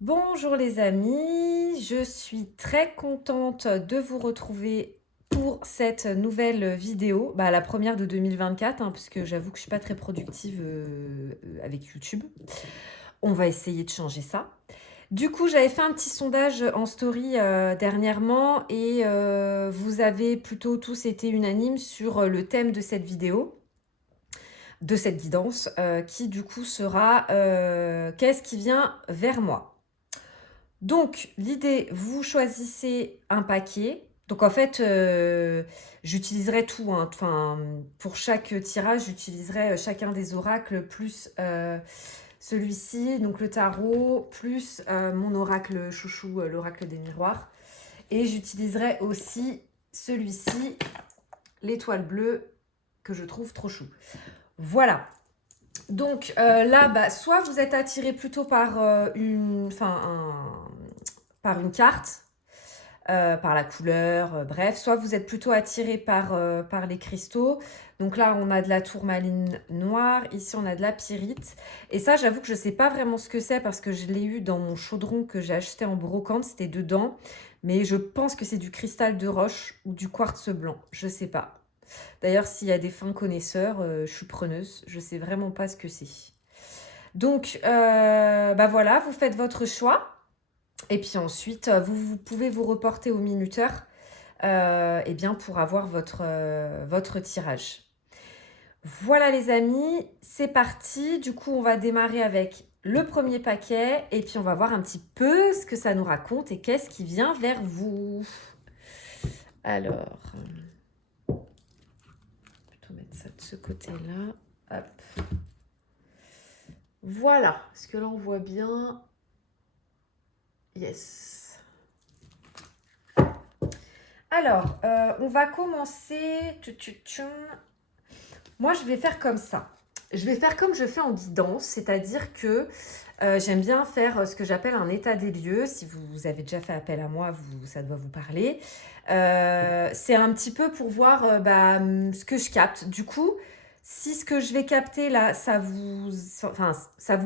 Bonjour les amis, je suis très contente de vous retrouver pour cette nouvelle vidéo, la première de 2024, parce que j'avoue que je suis pas très productive avec YouTube. On va essayer de changer ça. Du coup, j'avais fait un petit sondage en story dernièrement et vous avez plutôt tous été unanimes sur le thème de cette vidéo, de cette guidance, qui du coup sera qu'est-ce qui vient vers moi? Donc, l'idée, vous choisissez un paquet. Donc, en fait, j'utiliserai tout, hein. Enfin, pour chaque tirage, j'utiliserai chacun des oracles plus celui-ci, donc le tarot, plus mon oracle chouchou, l'oracle des miroirs. Et j'utiliserai aussi celui-ci, l'étoile bleue, que je trouve trop chou. Voilà. Donc là, soit vous êtes attiré plutôt par par une carte, par la couleur, bref, soit vous êtes plutôt attiré par les cristaux. Donc là, on a de la tourmaline noire, ici on a de la pyrite. Et ça, j'avoue que je ne sais pas vraiment ce que c'est parce que je l'ai eu dans mon chaudron que j'ai acheté en brocante, c'était dedans. Mais je pense que c'est du cristal de roche ou du quartz blanc, je ne sais pas. D'ailleurs, s'il y a des fins connaisseurs, je suis preneuse, je ne sais vraiment pas ce que c'est. Donc, voilà, vous faites votre choix. Et puis ensuite, vous pouvez vous reporter au minuteur pour avoir votre tirage. Voilà les amis, c'est parti. Du coup, on va démarrer avec le premier paquet et puis on va voir un petit peu ce que ça nous raconte et qu'est-ce qui vient vers vous. Alors, plutôt mettre ça de ce côté-là. Hop. Voilà, est-ce que là on voit bien? Yes. Alors, on va commencer. Moi, je vais faire comme ça. Je vais faire comme je fais en guidance, c'est-à-dire que j'aime bien faire ce que j'appelle un état des lieux. Si vous avez déjà fait appel à moi, ça doit vous parler. C'est un petit peu pour voir ce que je capte. Du coup, si ce que je vais capter là, ça vous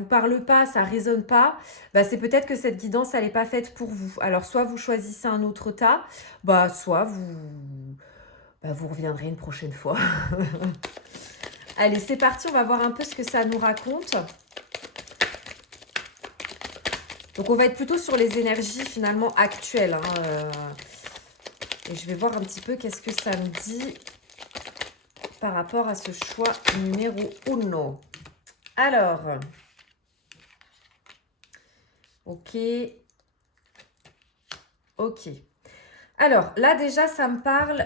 parle pas, ça résonne pas, c'est peut-être que cette guidance, elle n'est pas faite pour vous. Alors, soit vous choisissez un autre tas, soit vous reviendrez une prochaine fois. Allez, c'est parti, on va voir un peu ce que ça nous raconte. Donc, on va être plutôt sur les énergies finalement actuelles. Et je vais voir un petit peu qu'est-ce que ça me dit par rapport à ce choix numéro 1. Alors, ok. Alors, là, déjà, ça me parle.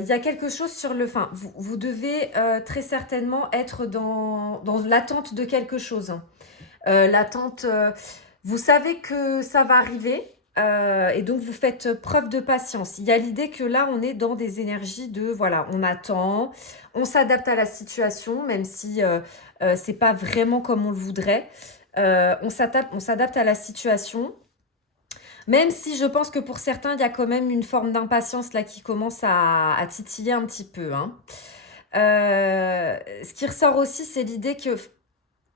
Il y a quelque chose sur le... Enfin, vous devez très certainement être dans l'attente de quelque chose. L'attente... vous savez que ça va arriver. Et donc, vous faites preuve de patience. Il y a l'idée que là, on est dans des énergies de... Voilà, on attend, on s'adapte à la situation, même si c'est pas vraiment comme on le voudrait. On s'adapte à la situation. Même si je pense que pour certains, il y a quand même une forme d'impatience là qui commence à titiller un petit peu, hein. Ce qui ressort aussi, c'est l'idée que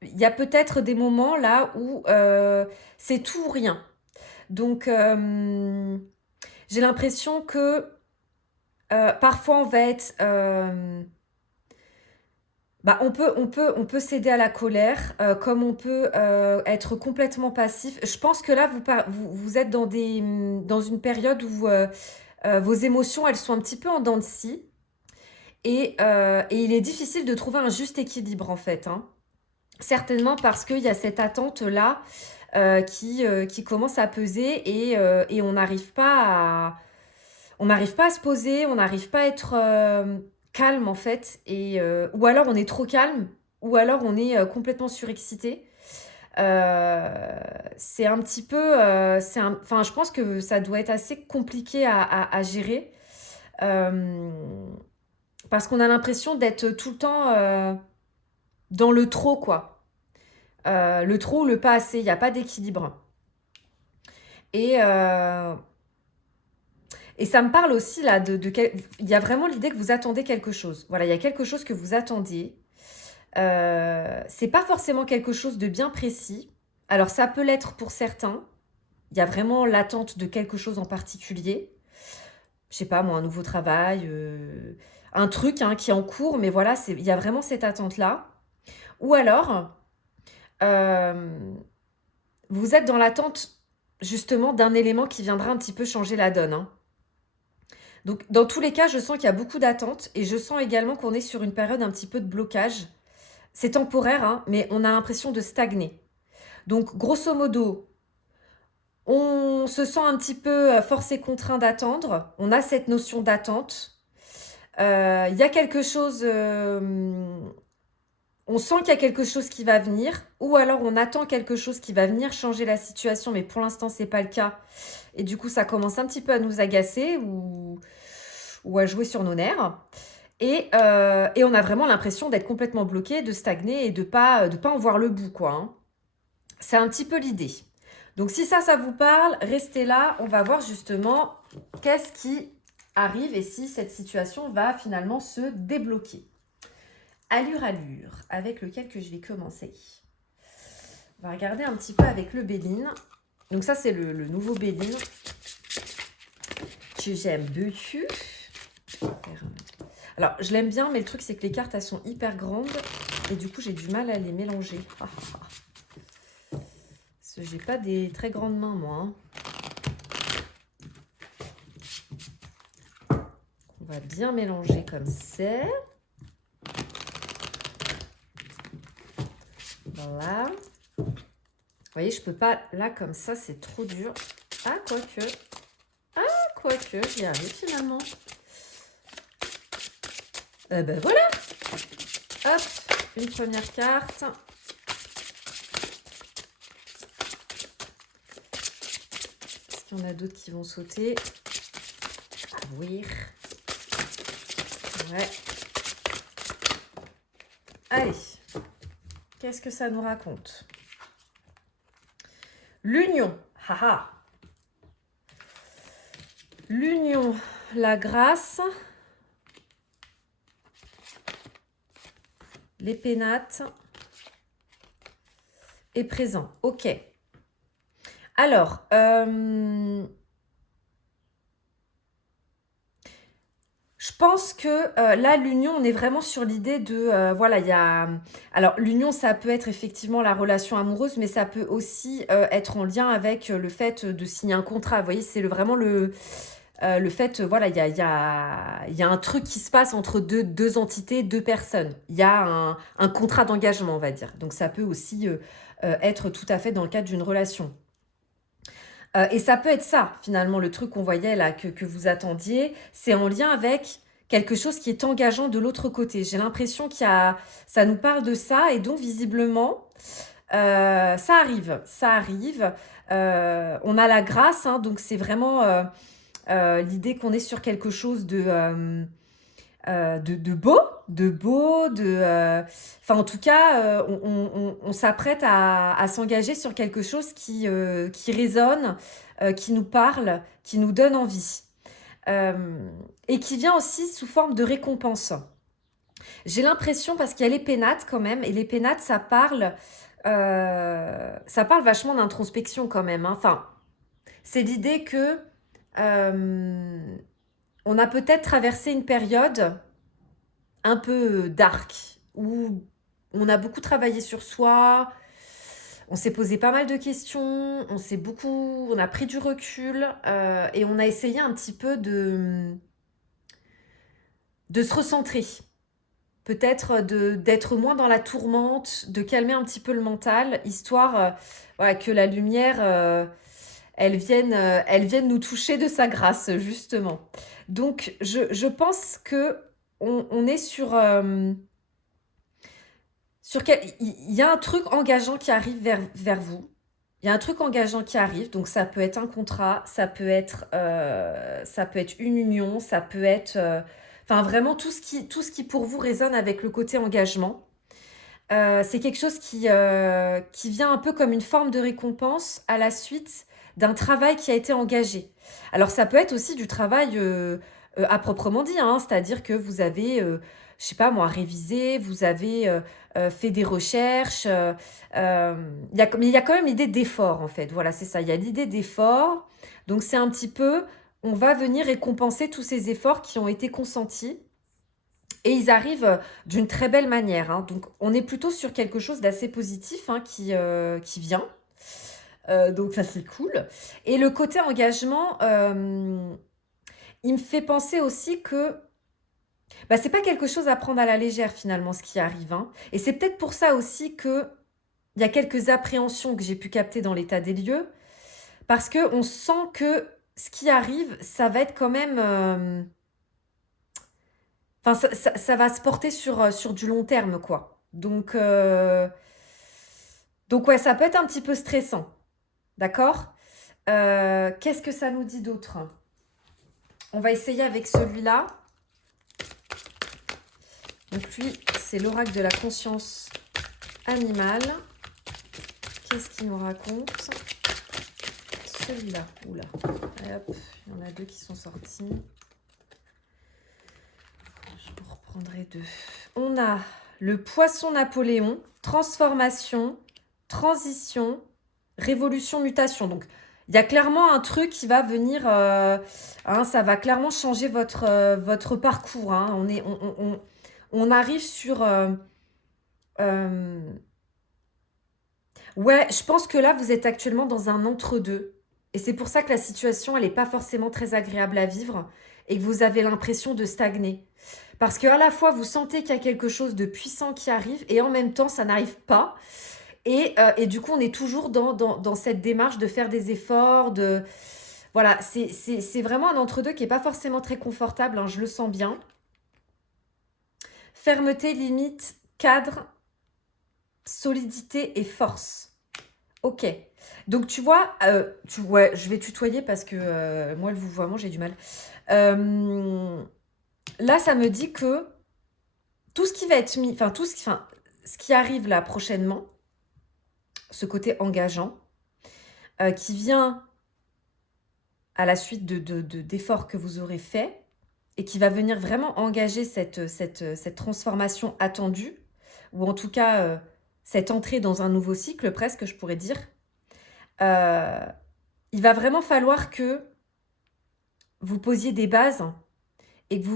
il y a peut-être des moments là où c'est tout ou rien. Donc, j'ai l'impression que parfois on va être on peut céder à la colère, comme on peut être complètement passif. Je pense que là, vous êtes dans une période où vos émotions, elles sont un petit peu en dents de scie. Et il est difficile de trouver un juste équilibre, en fait, hein. Certainement parce qu'il y a cette attente-là qui commence à peser et on n'arrive pas à se poser, on n'arrive pas à être calme en fait, ou alors on est trop calme, ou alors on est complètement surexcité. C'est un petit peu, enfin, je pense que ça doit être assez compliqué à gérer euh, parce qu'on a l'impression d'être tout le temps dans le trop, quoi. Le trop ou le pas assez, il n'y a pas d'équilibre. Et, euh, Et ça me parle aussi là il y a vraiment l'idée que vous attendez quelque chose. Voilà, il y a quelque chose que vous attendez. C'est pas forcément quelque chose de bien précis. Alors ça peut l'être pour certains. il y a vraiment l'attente de quelque chose en particulier. Je sais pas moi, un nouveau travail, un truc hein, qui est en cours, mais voilà, il y a vraiment cette attente-là. Ou alors, euh, vous êtes dans l'attente justement d'un élément qui viendra un petit peu changer la donne, hein. Donc, dans tous les cas, je sens qu'il y a beaucoup d'attentes et je sens également qu'on est sur une période un petit peu de blocage. C'est temporaire, hein, mais on a l'impression de stagner. Donc, grosso modo, on se sent un petit peu forcé, contraint d'attendre. On a cette notion d'attente. Il y a quelque chose, on sent qu'il y a quelque chose qui va venir, ou alors on attend quelque chose qui va venir changer la situation, mais pour l'instant, c'est pas le cas. Et du coup, ça commence un petit peu à nous agacer ou à jouer sur nos nerfs. Et on a vraiment l'impression d'être complètement bloqué, de stagner et de pas en voir le bout, quoi, hein. C'est un petit peu l'idée. Donc si ça vous parle, restez là. On va voir justement qu'est-ce qui arrive et si cette situation va finalement se débloquer. Allure, avec lequel que je vais commencer. On va regarder un petit peu avec le Béline. Donc ça, c'est le nouveau Béline que j'aime beaucoup. Alors, je l'aime bien, mais le truc, c'est que les cartes, elles sont hyper grandes. Et du coup, j'ai du mal à les mélanger. Parce que j'ai pas des très grandes mains, moi, hein. On va bien mélanger comme ça. Voilà. Vous voyez, je peux pas... Là, comme ça, c'est trop dur. Ah, quoique, j'y arrive finalement. Ben voilà. Hop, une première carte. Est-ce qu'il y en a d'autres qui vont sauter? Oui. Ouais. Allez. Qu'est-ce que ça nous raconte? L'union. Haha. L'union, la grâce. Les pénates. Et présent. Ok. Alors, je pense que là, l'union, on est vraiment sur l'idée de... voilà, il y a... Alors, l'union, ça peut être effectivement la relation amoureuse, mais ça peut aussi être en lien avec le fait de signer un contrat. Vous voyez, c'est vraiment le fait, voilà, il y a un truc qui se passe entre deux entités, deux personnes. Il y a un contrat d'engagement, on va dire. Donc, ça peut aussi être tout à fait dans le cadre d'une relation. Et ça peut être ça, finalement, le truc qu'on voyait là, que vous attendiez, c'est en lien avec quelque chose qui est engageant de l'autre côté. J'ai l'impression ça nous parle de ça, et donc visiblement, ça arrive. On a la grâce, hein, donc c'est vraiment l'idée qu'on est sur quelque chose de beau, enfin en tout cas, on s'apprête à s'engager sur quelque chose qui résonne, qui nous parle, qui nous donne envie. Et qui vient aussi sous forme de récompense. J'ai l'impression, parce qu'il y a les pénates quand même, et les pénates, ça parle vachement d'introspection quand même, hein. Enfin, c'est l'idée que on a peut-être traversé une période un peu dark, où on a beaucoup travaillé sur soi, on s'est posé pas mal de questions, on a pris du recul, et on a essayé un petit peu de se recentrer. Peut-être d'être moins dans la tourmente, de calmer un petit peu le mental, histoire voilà, que la lumière, elle vienne nous toucher de sa grâce, justement. Donc, je pense que on est sur... il y a un truc engageant qui arrive vers vous. Il y a un truc engageant qui arrive, donc ça peut être un contrat, ça peut être une union, ça peut être... Enfin, vraiment, tout ce qui pour vous résonne avec le côté engagement. C'est quelque chose qui vient un peu comme une forme de récompense à la suite d'un travail qui a été engagé. Alors, ça peut être aussi du travail à proprement dit, hein, c'est-à-dire que vous avez, je sais pas moi, révisé, vous avez fait des recherches. Mais il y a quand même l'idée d'effort, en fait. Voilà, c'est ça. Il y a l'idée d'effort. Donc, c'est un petit peu, on va venir récompenser tous ces efforts qui ont été consentis. Et ils arrivent d'une très belle manière, hein. Donc, on est plutôt sur quelque chose d'assez positif, hein, qui vient. Donc, ça, c'est cool. Et le côté engagement, il me fait penser aussi que bah, c'est pas quelque chose à prendre à la légère, finalement, ce qui arrive, hein. Et c'est peut-être pour ça aussi que il y a quelques appréhensions que j'ai pu capter dans l'état des lieux, parce que on sent que ce qui arrive, ça va être quand même, enfin, ça va se porter sur du long terme, quoi. Donc ouais, ça peut être un petit peu stressant, d'accord? Qu'est-ce que ça nous dit d'autre? On va essayer avec celui-là. Donc lui, c'est l'oracle de la conscience animale. Qu'est-ce qu'il nous raconte? Celui-là, oula. Hop, il y en a deux qui sont sortis. Je vous reprendrai deux. On a le poisson Napoléon, transformation, transition, révolution, mutation. Donc, il y a clairement un truc qui va venir, hein, ça va clairement changer votre parcours, hein. On arrive sur... ouais, je pense que là, vous êtes actuellement dans un entre-deux. Et c'est pour ça que la situation, elle n'est pas forcément très agréable à vivre et que vous avez l'impression de stagner. Parce qu'à la fois, vous sentez qu'il y a quelque chose de puissant qui arrive et en même temps, ça n'arrive pas. Et du coup, on est toujours dans cette démarche de faire des efforts, de... Voilà, c'est vraiment un entre-deux qui n'est pas forcément très confortable, hein, je le sens bien. Fermeté, limite, cadre, solidité et force. Ok. Donc, tu vois, ouais, je vais tutoyer parce que moi, le vouvoiement, j'ai du mal. Là, ça me dit que tout ce qui va être mis, enfin, ce qui arrive là prochainement, ce côté engageant, qui vient à la suite d'efforts que vous aurez faits et qui va venir vraiment engager cette transformation attendue, ou en tout cas cette entrée dans un nouveau cycle, presque, je pourrais dire. Il va vraiment falloir que vous posiez des bases et que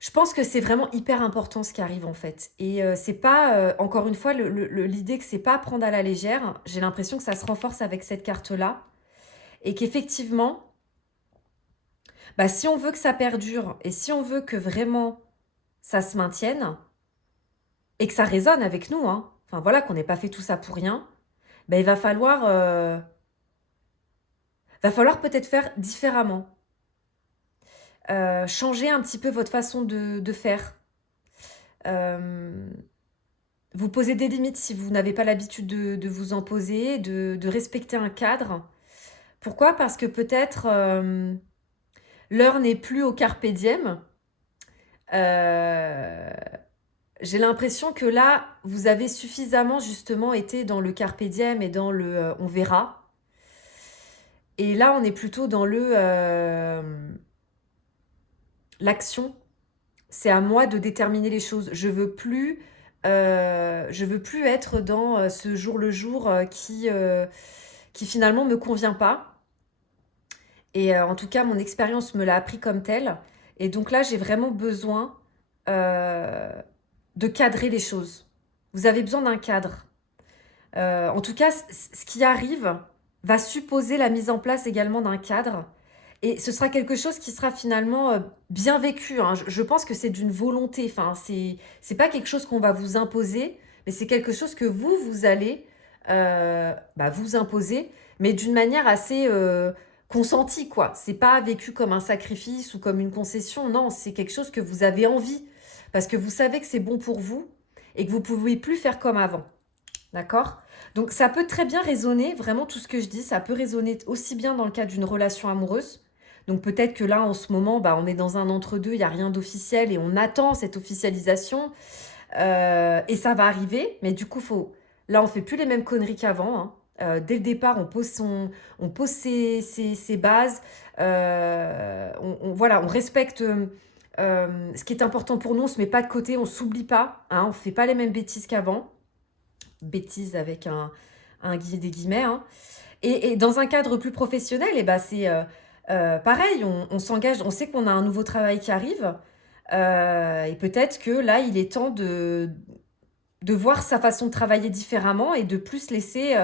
je pense que c'est vraiment hyper important ce qui arrive en fait. Et c'est pas, encore une fois, l'idée que c'est pas à prendre à la légère. J'ai l'impression que ça se renforce avec cette carte-là. Et qu'effectivement, bah, si on veut que ça perdure et si on veut que vraiment ça se maintienne et que ça résonne avec nous, hein, enfin voilà, qu'on n'ait pas fait tout ça pour rien, bah, va falloir peut-être faire différemment. Changer un petit peu votre façon de faire. Vous posez des limites si vous n'avez pas l'habitude de vous en poser, de respecter un cadre. Pourquoi? Parce que peut-être l'heure n'est plus au carpe diem. J'ai l'impression que là, vous avez suffisamment justement été dans le carpe diem et dans le on verra. Et là, on est plutôt dans l'action. C'est à moi de déterminer les choses. Je veux plus être dans ce jour le jour qui finalement me convient pas. Et en tout cas, mon expérience me l'a appris comme tel. Et donc là, j'ai vraiment besoin de cadrer les choses. Vous avez besoin d'un cadre. En tout cas, ce qui arrive va supposer la mise en place également d'un cadre. Et ce sera quelque chose qui sera finalement bien vécu, hein. Je pense que c'est d'une volonté. Enfin, c'est pas quelque chose qu'on va vous imposer, mais c'est quelque chose que vous allez vous imposer, mais d'une manière assez consentie, quoi. C'est pas vécu comme un sacrifice ou comme une concession. Non, c'est quelque chose que vous avez envie parce que vous savez que c'est bon pour vous et que vous pouvez plus faire comme avant. D'accord? Donc ça peut très bien résonner, vraiment tout ce que je dis, ça peut résonner aussi bien dans le cadre d'une relation amoureuse. Donc peut-être que là, en ce moment, on est dans un entre-deux, il n'y a rien d'officiel et on attend cette officialisation. Et ça va arriver, mais du coup, là, on fait plus les mêmes conneries qu'avant, hein. Dès le départ, on pose ses bases. Voilà, on respecte ce qui est important pour nous. On ne se met pas de côté, on ne s'oublie pas. Hein, on ne fait pas les mêmes bêtises qu'avant. Bêtises avec des guillemets. Hein. Et dans un cadre plus professionnel, eh ben, c'est pareil, on s'engage, on sait qu'on a un nouveau travail qui arrive. Et peut-être que là, il est temps de voir sa façon de travailler différemment et de plus laisser...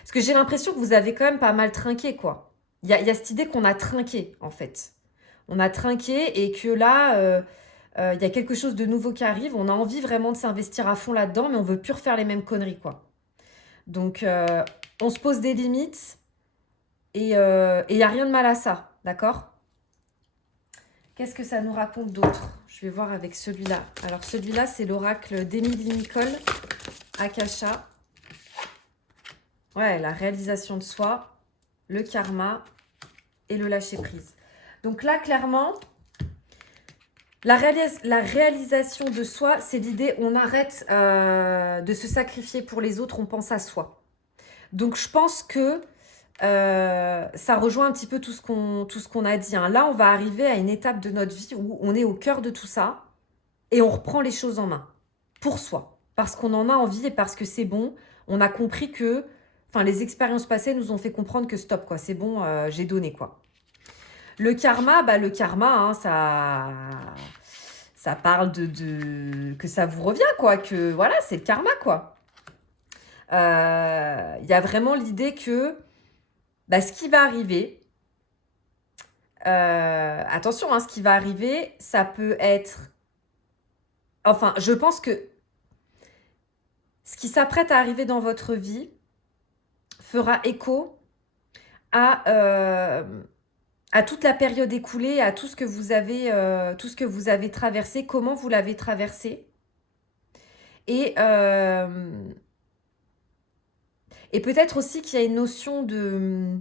Parce que j'ai l'impression que vous avez quand même pas mal trinqué, quoi. Il y a cette idée qu'on a trinqué, en fait. On a trinqué et que là, il y a quelque chose de nouveau qui arrive. On a envie vraiment de s'investir à fond là-dedans, mais on veut plus refaire les mêmes conneries, quoi. Donc, on se pose des limites et il n'y a rien de mal à ça, d'accord? Qu'est-ce que ça nous raconte d'autre? Je vais voir avec celui-là. Alors, celui-là, c'est l'oracle d'Émilie Nicole, Akasha. Ouais, la réalisation de soi, le karma et le lâcher-prise. Donc là, clairement, la réalisation de soi, c'est l'idée, on arrête de se sacrifier pour les autres, on pense à soi. Donc, je pense que ça rejoint un petit peu tout ce qu'on a dit. Hein. Là, on va arriver à une étape de notre vie où on est au cœur de tout ça et on reprend les choses en main pour soi. Parce qu'on en a envie et parce que c'est bon. On a compris que... Enfin, les expériences passées nous ont fait comprendre que stop, quoi. C'est bon, j'ai donné, quoi. Le karma, hein, ça parle que ça vous revient, quoi. Que voilà, c'est le karma, quoi. Il y a vraiment l'idée que ce qui va arriver, attention, hein, ce qui va arriver, ça peut être... Enfin, je pense que ce qui s'apprête à arriver dans votre vie fera écho à toute la période écoulée, à tout ce que vous avez traversé, comment vous l'avez traversé. Et peut-être aussi qu'il y a une notion de...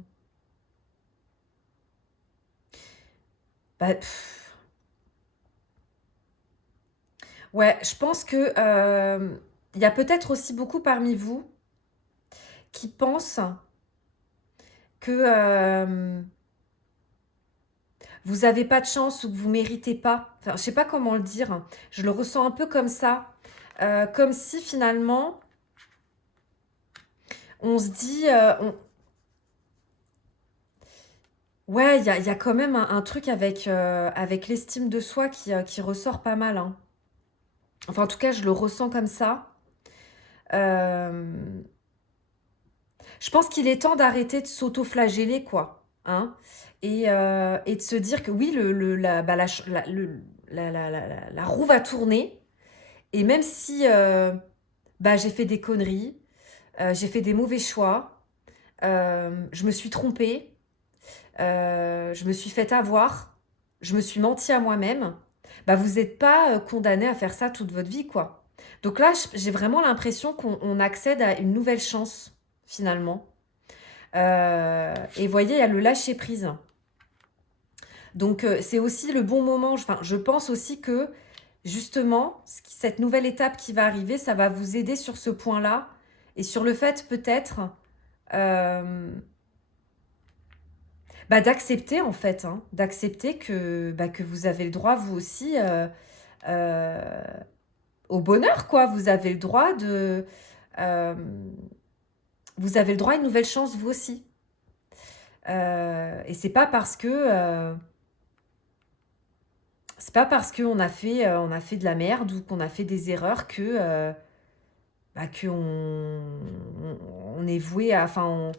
Ouais, je pense que il y a peut-être aussi beaucoup parmi vous qui pensent que vous n'avez pas de chance ou que vous ne méritez pas. Enfin, je ne sais pas comment le dire. Je le ressens un peu comme ça. Comme si finalement, on se dit... Ouais, il y a quand même un truc avec l'estime de soi qui ressort pas mal. Hein. Enfin, en tout cas, je le ressens comme ça. Je pense qu'il est temps d'arrêter de s'auto-flageller, quoi. Hein, et de se dire que oui, la roue va tourner. Et même si j'ai fait des conneries, j'ai fait des mauvais choix, je me suis trompée, je me suis fait avoir, je me suis menti à moi-même, vous n'êtes pas condamné à faire ça toute votre vie, quoi. Donc là, j'ai vraiment l'impression qu'on accède à une nouvelle chance, finalement. Et vous voyez, il y a le lâcher-prise. Donc, c'est aussi le bon moment. Je pense aussi que, justement, cette nouvelle étape qui va arriver, ça va vous aider sur ce point-là et sur le fait, peut-être, d'accepter, en fait, hein, d'accepter que vous avez le droit, vous aussi, au bonheur, quoi. Vous avez le droit euh, vous avez le droit à une nouvelle chance, vous aussi. Et c'est pas parce que... c'est pas parce qu'on on a fait de la merde ou qu'on a fait des erreurs qu'on est voué à... Enfin,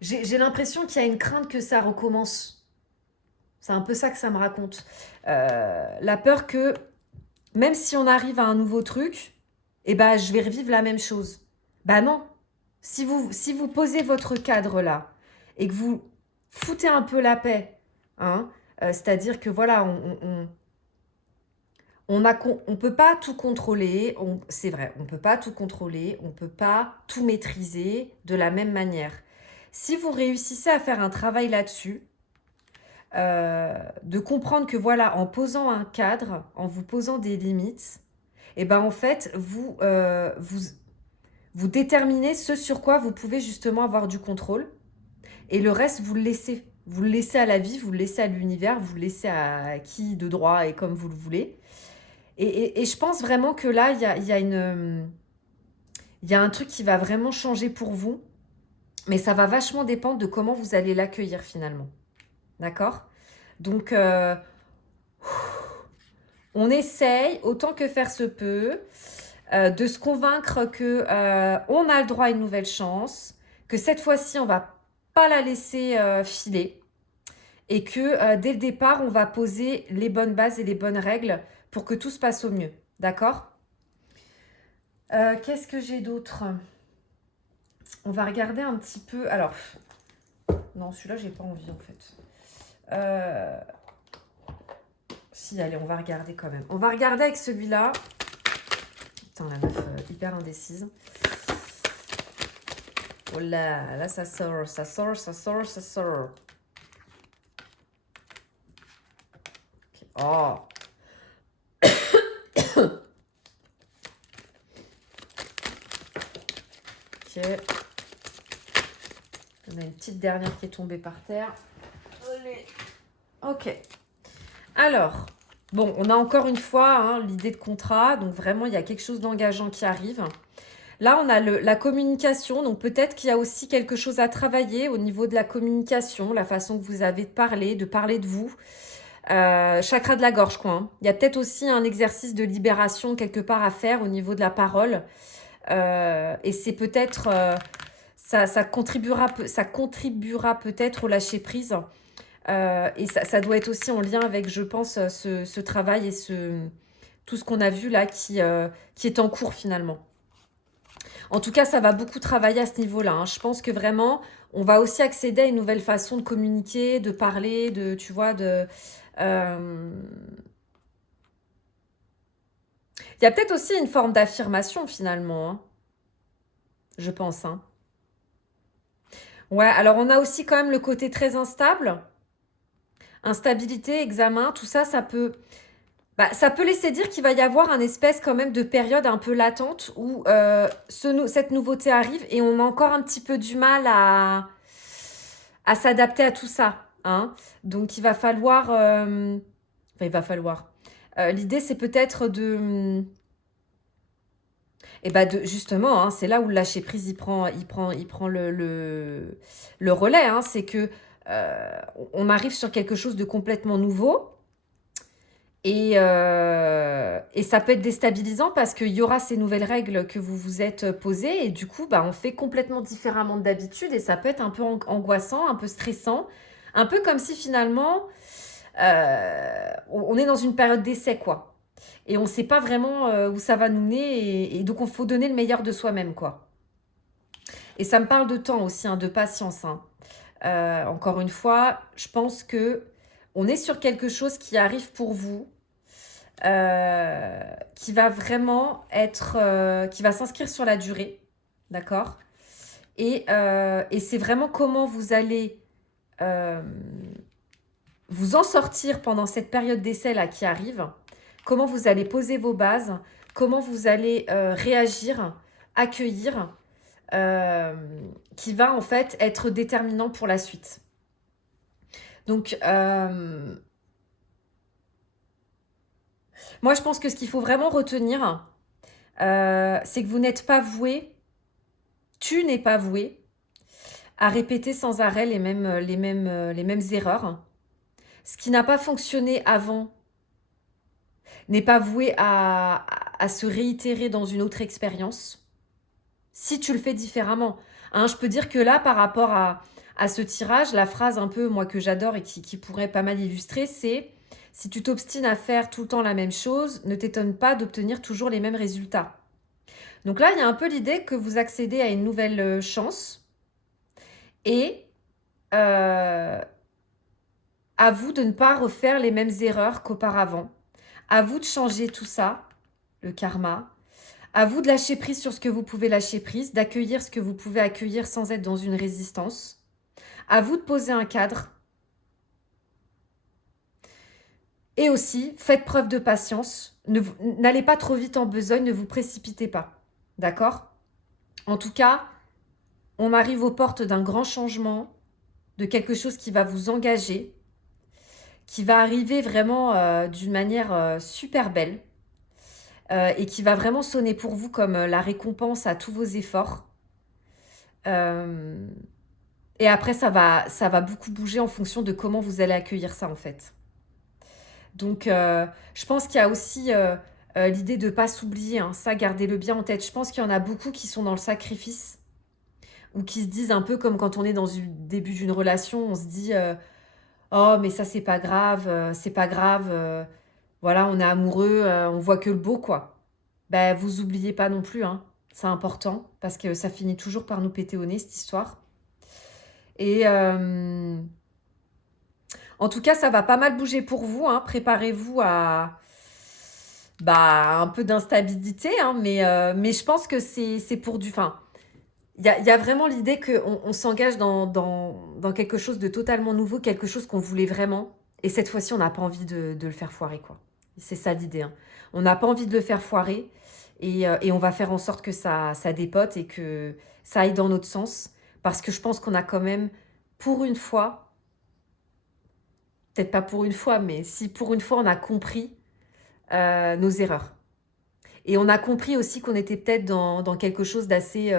j'ai l'impression qu'il y a une crainte que ça recommence. C'est un peu ça que ça me raconte. La peur que, même si on arrive à un nouveau truc, je vais revivre la même chose. Non. Si vous posez votre cadre là et que vous foutez un peu la paix, hein, c'est-à-dire que voilà, on peut pas tout contrôler, c'est vrai, on peut pas tout contrôler, on peut pas tout maîtriser de la même manière. Si vous réussissez à faire un travail là-dessus, de comprendre que voilà, en posant un cadre, en vous posant des limites, en fait, vous Vous déterminez ce sur quoi vous pouvez justement avoir du contrôle. Et le reste, vous le laissez. Vous le laissez à la vie, vous le laissez à l'univers, vous le laissez à qui de droit et comme vous le voulez. Et je pense vraiment que là, il y a un truc qui va vraiment changer pour vous. Mais ça va vachement dépendre de comment vous allez l'accueillir finalement. D'accord? Donc, on essaye, autant que faire se peut, de se convaincre que on a le droit à une nouvelle chance, que cette fois-ci, on va pas la laisser filer et que dès le départ, on va poser les bonnes bases et les bonnes règles pour que tout se passe au mieux. D'accord? Qu'est-ce que j'ai d'autre? On va regarder un petit peu. Alors, non, celui-là, j'ai pas envie en fait. Si, allez, on va regarder quand même. On va regarder avec celui-là. Putain, la meuf hyper indécise. Oh là, là, ça sort, ça sort, ça sort, ça sort. Okay. Oh. Ok. On a une petite dernière qui est tombée par terre. Allez. Ok. Alors, bon, on a encore une fois hein, l'idée de contrat. Donc vraiment, il y a quelque chose d'engageant qui arrive. Là, on a la communication. Donc peut-être qu'il y a aussi quelque chose à travailler au niveau de la communication, la façon que vous avez de parler de vous. Chakra de la gorge, quoi. Hein. Il y a peut-être aussi un exercice de libération quelque part à faire au niveau de la parole. Et c'est peut-être... ça contribuera peut-être au lâcher-prise. Et ça doit être aussi en lien avec, je pense, ce travail et tout ce qu'on a vu là qui est en cours finalement. En tout cas, ça va beaucoup travailler à ce niveau-là. Hein. Je pense que vraiment, on va aussi accéder à une nouvelle façon de communiquer, de parler, tu vois, Il y a peut-être aussi une forme d'affirmation finalement, hein, je pense. Hein. Ouais, alors on a aussi quand même le côté très instable. Instabilité, examen, tout ça, ça peut laisser dire qu'il va y avoir un espèce quand même de période un peu latente où cette nouveauté arrive et on a encore un petit peu du mal à s'adapter à tout ça. Hein. Donc il va falloir... l'idée c'est peut-être justement, hein, c'est là où le lâcher prise il prend le relais. Hein, c'est que on arrive sur quelque chose de complètement nouveau. Et ça peut être déstabilisant parce qu'il y aura ces nouvelles règles que vous vous êtes posées et du coup, on fait complètement différemment de d'habitude et ça peut être un peu angoissant, un peu stressant, un peu comme si finalement on est dans une période d'essai quoi. Et on ne sait pas vraiment où ça va nous mener et donc il faut donner le meilleur de soi-même quoi. Et ça me parle de temps aussi, hein, de patience. Hein. Encore une fois, je pense que on est sur quelque chose qui arrive pour vous. Qui va vraiment qui va s'inscrire sur la durée, d'accord? Et c'est vraiment comment vous allez vous en sortir pendant cette période d'essai là qui arrive, comment vous allez poser vos bases, comment vous allez réagir, accueillir, qui va en fait être déterminant pour la suite. Donc, moi, je pense que ce qu'il faut vraiment retenir, c'est que vous n'êtes pas voué, tu n'es pas voué à répéter sans arrêt les mêmes erreurs. Ce qui n'a pas fonctionné avant n'est pas voué à se réitérer dans une autre expérience. Si tu le fais différemment. Hein, je peux dire que là, par rapport à ce tirage, la phrase un peu, moi, que j'adore et qui pourrait pas mal illustrer, c'est « Si tu t'obstines à faire tout le temps la même chose, ne t'étonne pas d'obtenir toujours les mêmes résultats. » Donc là, il y a un peu l'idée que vous accédez à une nouvelle chance et à vous de ne pas refaire les mêmes erreurs qu'auparavant. À vous de changer tout ça, le karma. À vous de lâcher prise sur ce que vous pouvez lâcher prise, d'accueillir ce que vous pouvez accueillir sans être dans une résistance. À vous de poser un cadre. Et aussi, faites preuve de patience. N'allez pas trop vite en besogne, ne vous précipitez pas. D'accord ? En tout cas, on arrive aux portes d'un grand changement, de quelque chose qui va vous engager, qui va arriver vraiment d'une manière super belle et qui va vraiment sonner pour vous comme la récompense à tous vos efforts. Euh, et après, ça va beaucoup bouger en fonction de comment vous allez accueillir ça en fait. Donc, je pense qu'il y a aussi l'idée de ne pas s'oublier, hein, ça, gardez-le bien en tête. Je pense qu'il y en a beaucoup qui sont dans le sacrifice ou qui se disent un peu comme quand on est dans le début d'une relation, on se dit oh, mais ça, c'est pas grave, voilà, on est amoureux, on voit que le beau, quoi. Ben, vous oubliez pas non plus, hein, c'est important parce que ça finit toujours par nous péter au nez, cette histoire. Et en tout cas, ça va pas mal bouger pour vous, hein. Préparez-vous à bah, un peu d'instabilité, hein, mais je pense que c'est pour du... Enfin, il y a vraiment l'idée qu'on s'engage dans quelque chose de totalement nouveau, quelque chose qu'on voulait vraiment. Et cette fois-ci, on n'a pas envie de le faire foirer, quoi. C'est ça l'idée, hein. On n'a pas envie de le faire foirer et on va faire en sorte que ça dépote et que ça aille dans notre sens. Parce que je pense qu'on a quand même, pour une fois, peut-être pas pour une fois, mais si pour une fois on a compris nos erreurs. Et on a compris aussi qu'on était peut-être dans quelque chose d'assez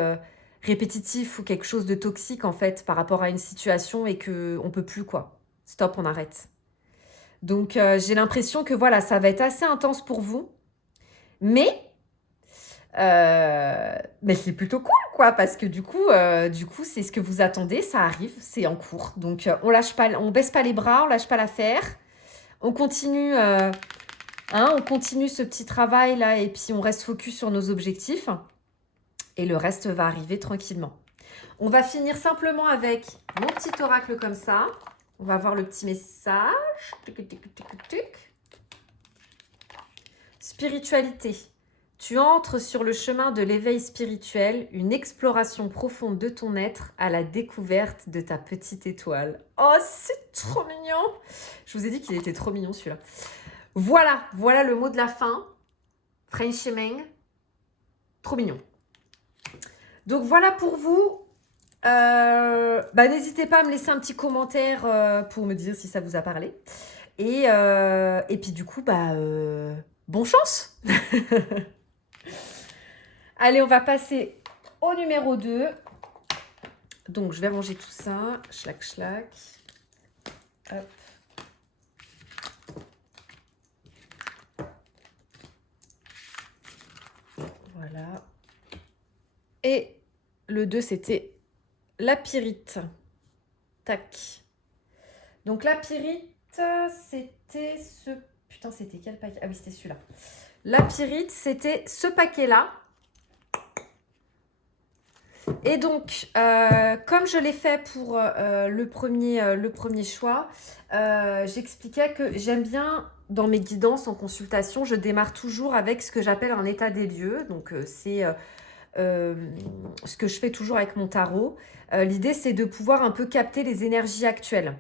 répétitif ou quelque chose de toxique en fait par rapport à une situation et qu'on peut plus quoi. Stop, on arrête. Donc j'ai l'impression que voilà, ça va être assez intense pour vous, mais mais c'est plutôt cool quoi parce que du coup c'est ce que vous attendez, ça arrive, c'est en cours. Donc on lâche pas, on baisse pas les bras, on lâche pas l'affaire, on continue. Hein, on continue ce petit travail là et puis on reste focus sur nos objectifs et le reste va arriver tranquillement. On va finir simplement avec mon petit oracle comme ça. On va voir le petit message. Spiritualité. Tu entres sur le chemin de l'éveil spirituel, une exploration profonde de ton être à la découverte de ta petite étoile. Oh, c'est trop mignon! Je vous ai dit qu'il était trop mignon celui-là. Voilà le mot de la fin. Frenchemeng. Trop mignon. Donc voilà pour vous. N'hésitez pas à me laisser un petit commentaire pour me dire si ça vous a parlé. Et puis du coup, bonne chance. Allez, on va passer au numéro 2. Donc, je vais ranger tout ça. Schlac, schlac. Hop. Voilà. Et le 2, c'était la pyrite. Tac. Donc, la pyrite, c'était ce... Putain, c'était quel paquet? Ah oui, c'était celui-là. La pyrite, c'était ce paquet-là. Et donc, comme je l'ai fait pour le premier choix, j'expliquais que j'aime bien, dans mes guidances en consultation, je démarre toujours avec ce que j'appelle un état des lieux. Donc, c'est ce que je fais toujours avec mon tarot. L'idée, c'est de pouvoir un peu capter les énergies actuelles.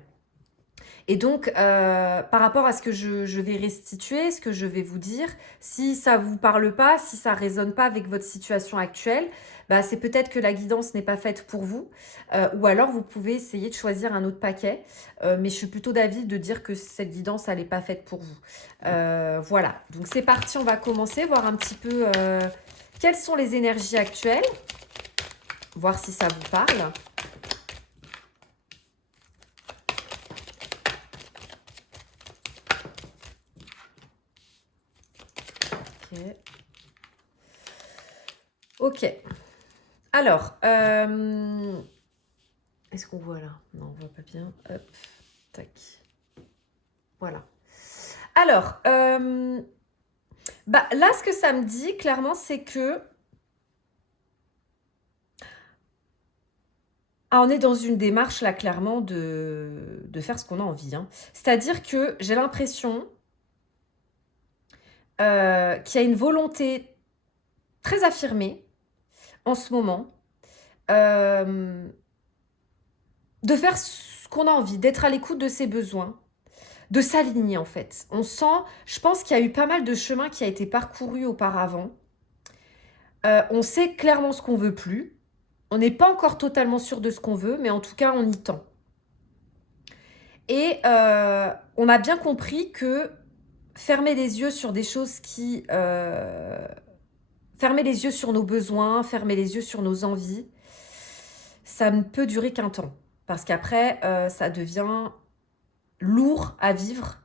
Et donc, par rapport à ce que je vais restituer, ce que je vais vous dire, si ça ne vous parle pas, si ça ne résonne pas avec votre situation actuelle, c'est peut-être que la guidance n'est pas faite pour vous. Ou alors, vous pouvez essayer de choisir un autre paquet. Mais je suis plutôt d'avis de dire que cette guidance, elle n'est pas faite pour vous. Voilà, donc c'est parti, on va commencer, voir un petit peu quelles sont les énergies actuelles, voir si ça vous parle. Ok. Alors, est-ce qu'on voit là? Non, on voit pas bien. Hop, tac. Voilà. Alors, là, ce que ça me dit, clairement, c'est que... Ah, on est dans une démarche, là, clairement, de faire ce qu'on a envie. Hein. C'est-à-dire que j'ai l'impression qu'il y a une volonté très affirmée en ce moment de faire ce qu'on a envie, d'être à l'écoute de ses besoins, de s'aligner en fait. On sent, je pense qu'il y a eu pas mal de chemin qui a été parcouru auparavant. On sait clairement ce qu'on veut plus. On n'est pas encore totalement sûr de ce qu'on veut, mais en tout cas, on y tend. Et on a bien compris que fermer les yeux sur des choses qui... fermer les yeux sur nos besoins, fermer les yeux sur nos envies, ça ne peut durer qu'un temps. Parce qu'après, ça devient lourd à vivre,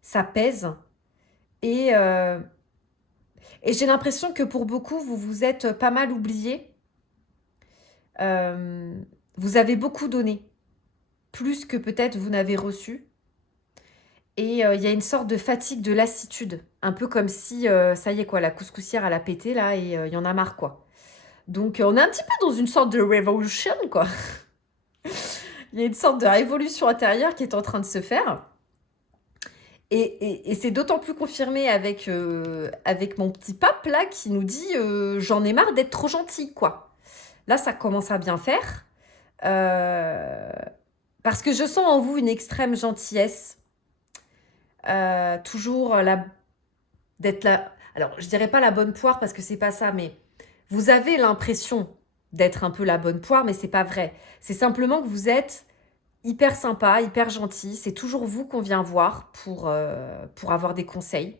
ça pèse. Et j'ai l'impression que pour beaucoup, vous vous êtes pas mal oubliés. Vous avez beaucoup donné, plus que peut-être vous n'avez reçu. Et il y a une sorte de fatigue, de lassitude. Un peu comme si, ça y est quoi, la couscoussière, elle a pété là et il y en a marre quoi. Donc on est un petit peu dans une sorte de revolution quoi. Il y a une sorte de révolution intérieure qui est en train de se faire. Et c'est d'autant plus confirmé avec mon petit pape là qui nous dit j'en ai marre d'être trop gentil quoi. Là ça commence à bien faire. Parce que je sens en vous une extrême gentillesse. Toujours d'être là. Alors je dirais pas la bonne poire parce que c'est pas ça, mais vous avez l'impression d'être un peu la bonne poire, mais c'est pas vrai. C'est simplement que vous êtes hyper sympa, hyper gentil. C'est toujours vous qu'on vient voir pour avoir des conseils.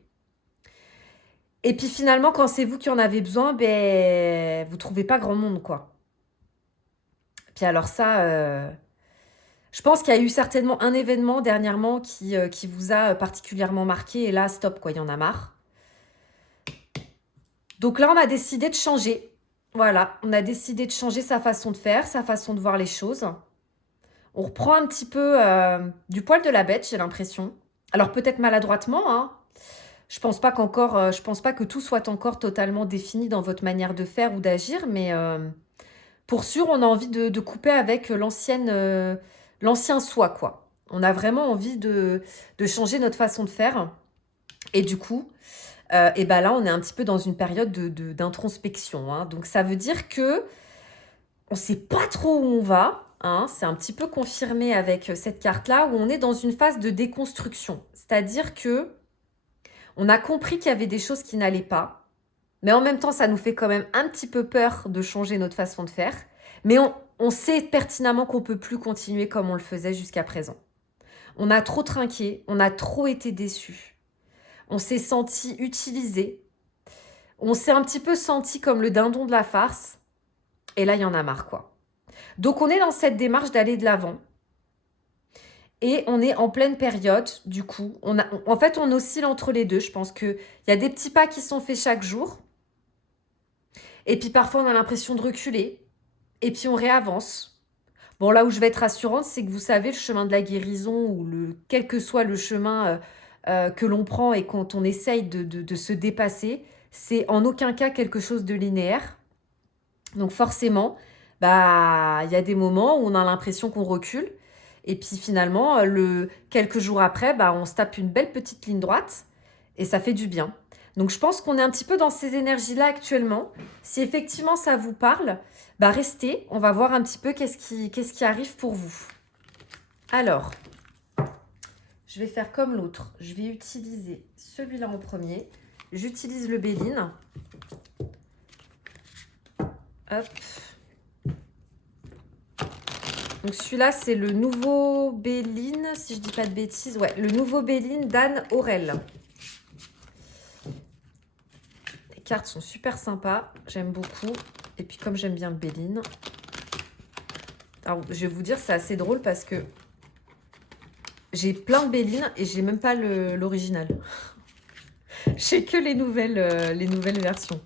Et puis finalement, quand c'est vous qui en avez besoin, ben, vous trouvez pas grand monde, quoi. Puis alors ça, je pense qu'il y a eu certainement un événement dernièrement qui vous a particulièrement marqué. Et là, stop, quoi, il y en a marre. Donc là, on a décidé de changer. Voilà, on a décidé de changer sa façon de faire, sa façon de voir les choses. On reprend un petit peu du poil de la bête, j'ai l'impression. Alors peut-être maladroitement, hein. Je pense pas je pense pas que tout soit encore totalement défini dans votre manière de faire ou d'agir, mais pour sûr, on a envie de couper avec l'ancien soi, quoi. On a vraiment envie de changer notre façon de faire. Et du coup, et ben là, on est un petit peu dans une période d'introspection, hein. Donc ça veut dire que on sait pas trop où on va, hein. C'est un petit peu confirmé avec cette carte-là, où on est dans une phase de déconstruction. C'est-à-dire que on a compris qu'il y avait des choses qui n'allaient pas, mais en même temps, ça nous fait quand même un petit peu peur de changer notre façon de faire. Mais on sait pertinemment qu'on ne peut plus continuer comme on le faisait jusqu'à présent. On a trop trinqué, on a trop été déçus. On s'est senti utilisé. On s'est un petit peu senti comme le dindon de la farce. Et là, il y en a marre, quoi. Donc, on est dans cette démarche d'aller de l'avant. Et on est en pleine période, du coup. En fait, on oscille entre les deux. Je pense qu'il y a des petits pas qui sont faits chaque jour. Et puis, parfois, on a l'impression de reculer. Et puis, on réavance. Bon, là où je vais être rassurante, c'est que vous savez, le chemin de la guérison, ou quel que soit le chemin que l'on prend et quand on essaye de se dépasser, c'est en aucun cas quelque chose de linéaire. Donc forcément, bah, il y a des moments où on a l'impression qu'on recule. Et puis finalement, quelques jours après, bah, on se tape une belle petite ligne droite et ça fait du bien. Donc je pense qu'on est un petit peu dans ces énergies-là actuellement. Si effectivement ça vous parle, bah restez. On va voir un petit peu qu'est-ce qui arrive pour vous. Alors, je vais faire comme l'autre. Je vais utiliser celui-là en premier. J'utilise le Béline. Hop. Donc celui-là, c'est le nouveau Béline, si je dis pas de bêtises. Ouais, le nouveau Béline d'Anne Aurel. Les cartes sont super sympas, j'aime beaucoup. Et puis comme j'aime bien le Béline. Alors, je vais vous dire, c'est assez drôle parce que j'ai plein de Béline et j'ai même pas l'original. J'ai que les nouvelles versions.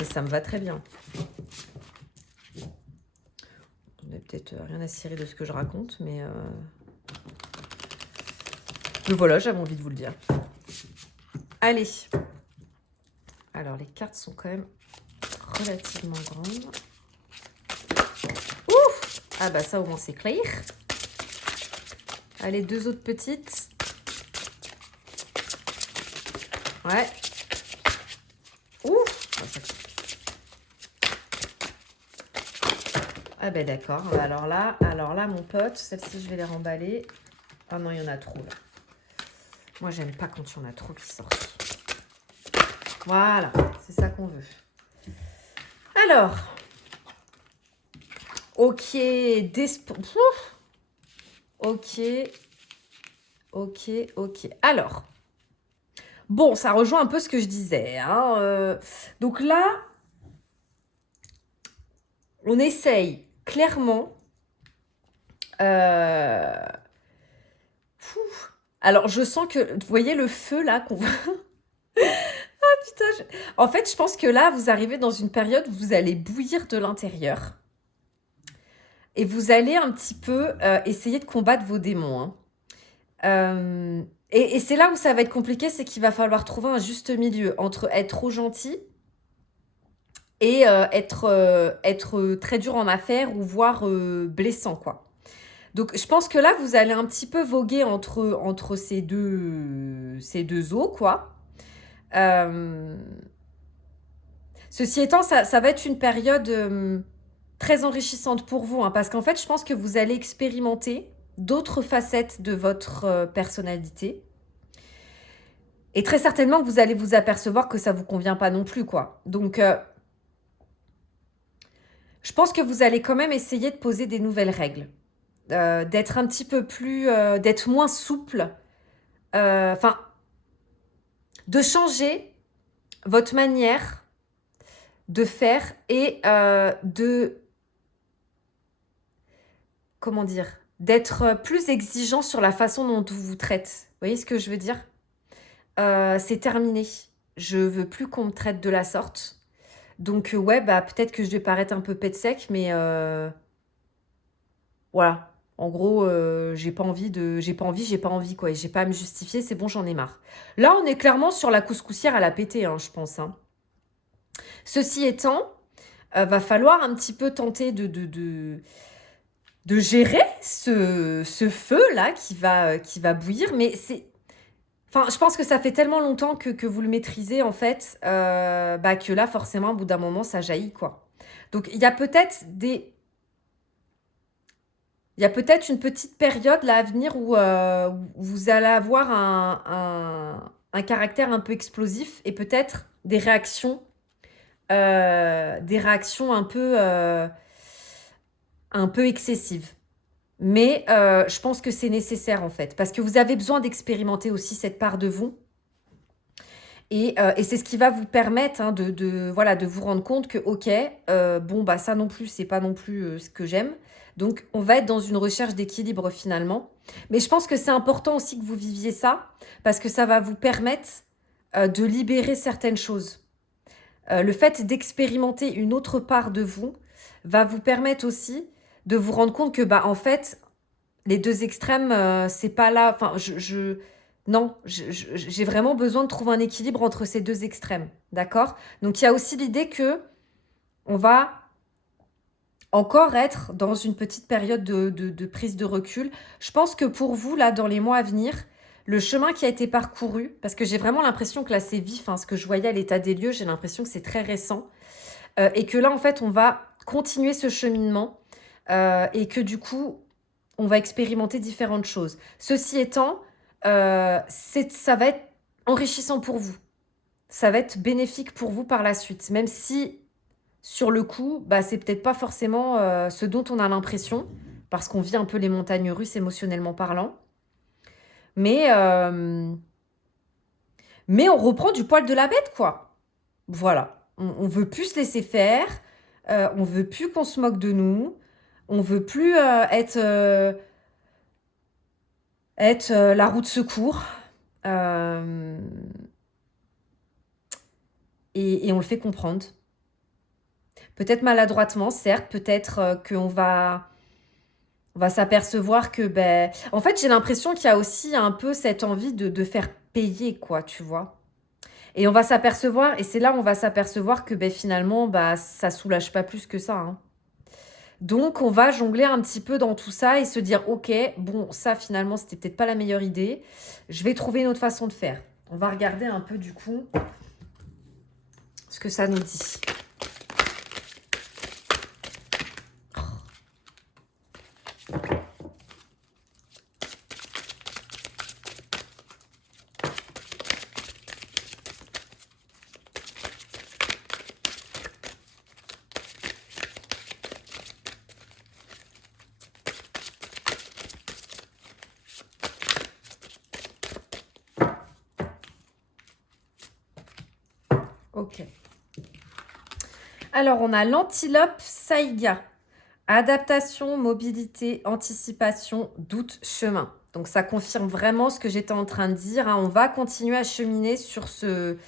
Et ça me va très bien. On n'a peut-être rien à cirer de ce que je raconte, mais voilà, j'avais envie de vous le dire. Allez. Alors, les cartes sont quand même relativement grandes. Ouf! Ah bah ça, au moins, c'est clair. Allez, deux autres petites. Ouais. Ouf! Ah ben d'accord. Alors là, mon pote, celle-ci, je vais les remballer. Ah non, il y en a trop, là. Moi, j'aime pas quand il y en a trop qui sortent. Voilà, c'est ça qu'on veut. Alors, Ok, ok, ok. Alors, bon, ça rejoint un peu ce que je disais, hein, donc là, on essaye clairement. euh, Fou. Alors, je sens que, vous voyez le feu là qu'on voit. Putain, en fait, je pense que là, vous arrivez dans une période où vous allez bouillir de l'intérieur et vous allez un petit peu essayer de combattre vos démons, hein. Et c'est là où ça va être compliqué, c'est qu'il va falloir trouver un juste milieu entre être trop gentil et être très dur en affaires ou voire blessant, quoi. Donc, je pense que là, vous allez un petit peu voguer entre ces deux eaux, quoi. Euh, Ceci étant, ça va être une période très enrichissante pour vous, hein, parce qu'en fait, je pense que vous allez expérimenter d'autres facettes de votre personnalité. Et très certainement que vous allez vous apercevoir que ça ne vous convient pas non plus, quoi. Donc, je pense que vous allez quand même essayer de poser des nouvelles règles, d'être un petit peu plus, d'être moins souple, enfin, de changer votre manière de faire et comment dire, d'être plus exigeant sur la façon dont on vous traite. Vous voyez ce que je veux dire? C'est terminé. Je veux plus qu'on me traite de la sorte. Donc, ouais, bah, peut-être que je vais paraître un peu pet sec, mais voilà. En gros, j'ai pas envie, quoi. Et j'ai pas à me justifier, c'est bon, j'en ai marre. Là, on est clairement sur la couscoussière à la péter, hein, je pense, hein. Ceci étant, va falloir un petit peu tenter de gérer ce feu-là qui va bouillir. Mais c'est... Enfin, je pense que ça fait tellement longtemps que vous le maîtrisez, en fait, bah, que là, forcément, au bout d'un moment, ça jaillit, quoi. Donc, il y a peut-être une petite période là à venir où vous allez avoir un caractère un peu explosif et peut-être des réactions un peu excessives. Mais je pense que c'est nécessaire en fait, parce que vous avez besoin d'expérimenter aussi cette part de vous. Et c'est ce qui va vous permettre, hein, voilà, de vous rendre compte que, ok, bon, bah ça non plus, c'est pas non plus ce que j'aime. Donc, on va être dans une recherche d'équilibre finalement. Mais je pense que c'est important aussi que vous viviez ça, parce que ça va vous permettre de libérer certaines choses. Le fait d'expérimenter une autre part de vous va vous permettre aussi de vous rendre compte que, bah, en fait, les deux extrêmes, c'est pas là. Enfin, non, j'ai vraiment besoin de trouver un équilibre entre ces deux extrêmes. D'accord? Donc, il y a aussi l'idée que on va encore être dans une petite période de prise de recul. Je pense que pour vous, là, dans les mois à venir, le chemin qui a été parcouru, parce que j'ai vraiment l'impression que là, c'est vif, hein, ce que je voyais à l'état des lieux, j'ai l'impression que c'est très récent, et que là, en fait, on va continuer ce cheminement, et que du coup, on va expérimenter différentes choses. Ceci étant, ça va être enrichissant pour vous. Ça va être bénéfique pour vous par la suite, même si sur le coup, bah, c'est peut-être pas forcément ce dont on a l'impression, parce qu'on vit un peu les montagnes russes émotionnellement parlant. Mais, mais on reprend du poil de la bête, quoi. Voilà. On veut plus se laisser faire, on veut plus qu'on se moque de nous, on veut plus être la roue de secours. Euh, et on le fait comprendre. Peut-être maladroitement, certes, peut-être on va s'apercevoir que, ben... En fait, j'ai l'impression qu'il y a aussi un peu cette envie de faire payer, quoi, tu vois. Et on va s'apercevoir, et c'est là où on va s'apercevoir que, ben, finalement, bah, ça soulage pas plus que ça, hein. Donc, on va jongler un petit peu dans tout ça et se dire, ok, bon, ça, finalement, c'était peut-être pas la meilleure idée. Je vais trouver une autre façon de faire. On va regarder un peu, du coup, ce que ça nous dit. Alors, on a l'antilope Saïga. Adaptation, mobilité, anticipation, doute, chemin. Donc, ça confirme vraiment ce que j'étais en train de dire, hein. On va continuer à cheminer sur cette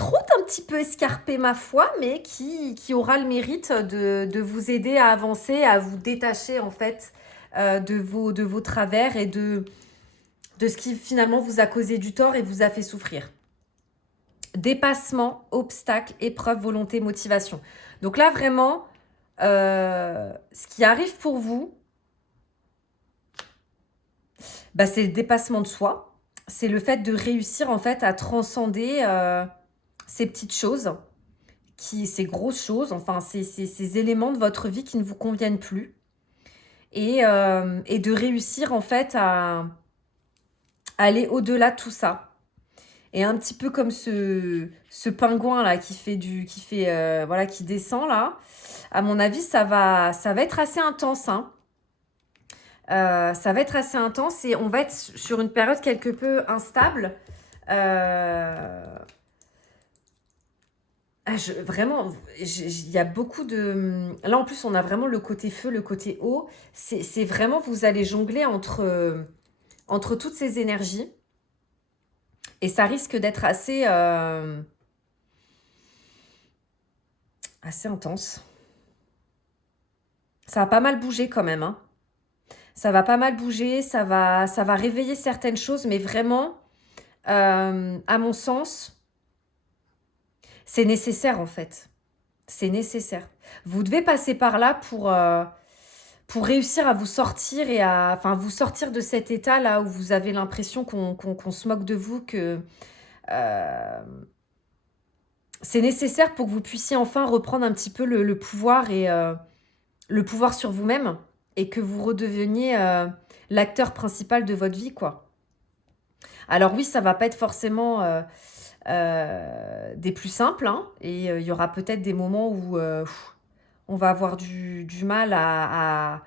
route un petit peu escarpée, ma foi, mais qui aura le mérite de vous aider à avancer, à vous détacher, en fait, de vos travers et de ce qui, finalement, vous a causé du tort et vous a fait souffrir. Dépassement, obstacle, épreuve, volonté, motivation. Donc là, vraiment, ce qui arrive pour vous, bah, c'est le dépassement de soi. C'est le fait de réussir en fait à transcender ces petites choses, ces grosses choses, enfin ces éléments de votre vie qui ne vous conviennent plus. Et de réussir en fait à aller au-delà de tout ça. Et un petit peu comme ce pingouin là voilà, qui descend là, à mon avis, ça va être assez intense, hein. Ça va être assez intense et on va être sur une période quelque peu instable. Vraiment, il y a beaucoup de... Là, en plus, on a vraiment le côté feu, le côté eau. C'est vraiment, vous allez jongler entre toutes ces énergies. Et ça risque d'être assez intense. Ça va pas mal bouger quand même, hein. Ça va pas mal bouger, ça va réveiller certaines choses, mais vraiment, à mon sens, c'est nécessaire en fait. C'est nécessaire. Vous devez passer par là pour réussir à vous sortir enfin, vous sortir de cet état là où vous avez l'impression qu'on se moque de vous, que c'est nécessaire pour que vous puissiez enfin reprendre un petit peu le pouvoir et le pouvoir sur vous-même et que vous redeveniez l'acteur principal de votre vie, quoi. Alors oui, ça va pas être forcément des plus simples, hein, et il y aura peut-être des moments où on va avoir du mal à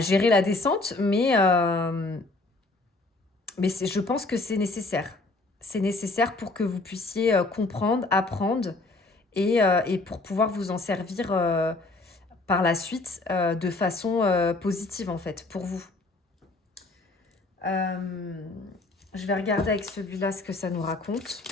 gérer la descente, mais je pense que c'est nécessaire. C'est nécessaire pour que vous puissiez comprendre, apprendre et pour pouvoir vous en servir par la suite de façon positive, en fait, pour vous. Je vais regarder avec celui-là ce que ça nous raconte.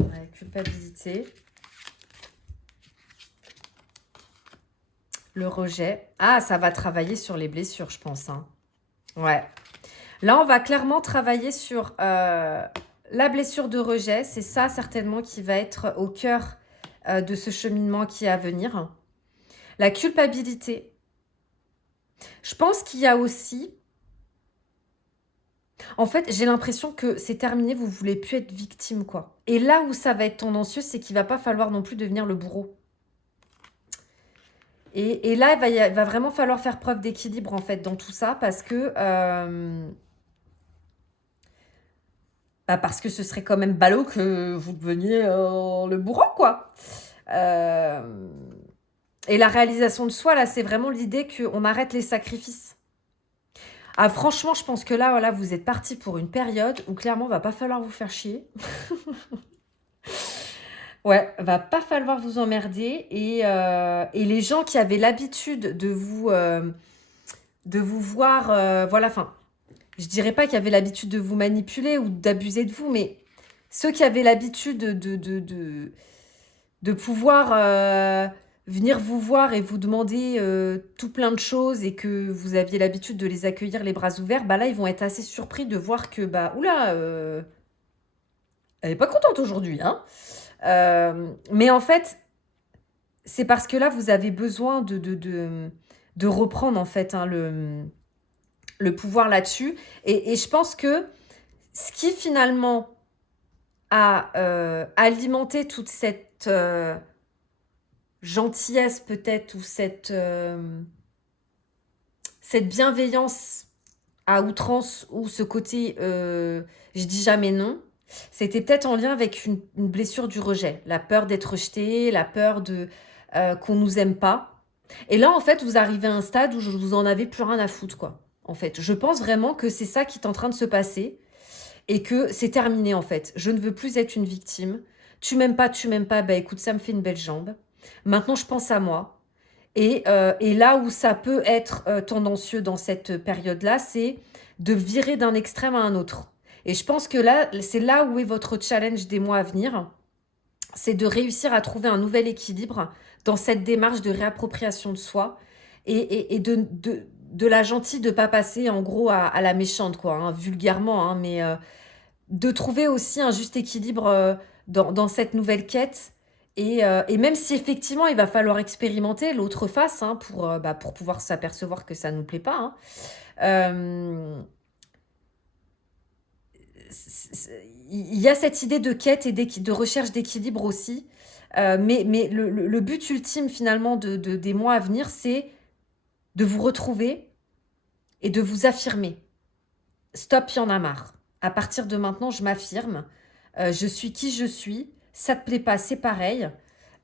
Ouais, culpabilité. Le rejet. Ah, ça va travailler sur les blessures, je pense, hein. Ouais. Là, on va clairement travailler sur la blessure de rejet. C'est ça, certainement, qui va être au cœur de ce cheminement qui est à venir. La culpabilité. Je pense qu'il y a aussi... En fait, j'ai l'impression que c'est terminé, vous ne voulez plus être victime, quoi. Et là où ça va être tendancieux, c'est qu'il ne va pas falloir non plus devenir le bourreau. Et là, il va vraiment falloir faire preuve d'équilibre, en fait, dans tout ça, parce que ce serait quand même ballot que vous deveniez le bourreau, quoi. Et la réalisation de soi, là, c'est vraiment l'idée qu'on arrête les sacrifices. Ah, franchement, je pense que là, voilà, vous êtes parti pour une période où clairement, va pas falloir vous faire chier. Ouais, va pas falloir vous emmerder. Et les gens qui avaient l'habitude de vous voir, voilà, enfin, je dirais pas qu'ils avaient l'habitude de vous manipuler ou d'abuser de vous, mais ceux qui avaient l'habitude de pouvoir venir vous voir et vous demander tout plein de choses et que vous aviez l'habitude de les accueillir les bras ouverts, bah là, ils vont être assez surpris de voir que, bah, oula, elle est pas contente aujourd'hui, hein. Mais en fait, c'est parce que là, vous avez besoin de reprendre, en fait, hein, le pouvoir là-dessus. Et je pense que ce qui, finalement, a alimenté toute cette gentillesse, peut-être, ou cette bienveillance à outrance, ou ce côté je dis jamais non, c'était peut-être en lien avec une blessure du rejet, la peur d'être rejeté, la peur qu'on nous aime pas. Et là, en fait, vous arrivez à un stade où vous en avez plus rien à foutre, quoi. En fait, je pense vraiment que c'est ça qui est en train de se passer et que c'est terminé, en fait. Je ne veux plus être une victime. Tu m'aimes pas, bah écoute, ça me fait une belle jambe. Maintenant, je pense à moi. Et là où ça peut être tendancieux dans cette période-là, c'est de virer d'un extrême à un autre. Et je pense que là, c'est là où est votre challenge des mois à venir. C'est de réussir à trouver un nouvel équilibre dans cette démarche de réappropriation de soi et de la gentille de ne pas passer en gros à la méchante, quoi, hein, vulgairement, hein, mais de trouver aussi un juste équilibre dans cette nouvelle quête. Et même si effectivement il va falloir expérimenter l'autre face hein, pour pouvoir s'apercevoir que ça ne nous plaît pas, hein, euh, il y a cette idée de quête et de recherche d'équilibre aussi. Mais le but ultime finalement des mois à venir, c'est de vous retrouver et de vous affirmer. Stop, il y en a marre. À partir de maintenant, je m'affirme. Je suis qui je suis. Ça te plaît pas, c'est pareil.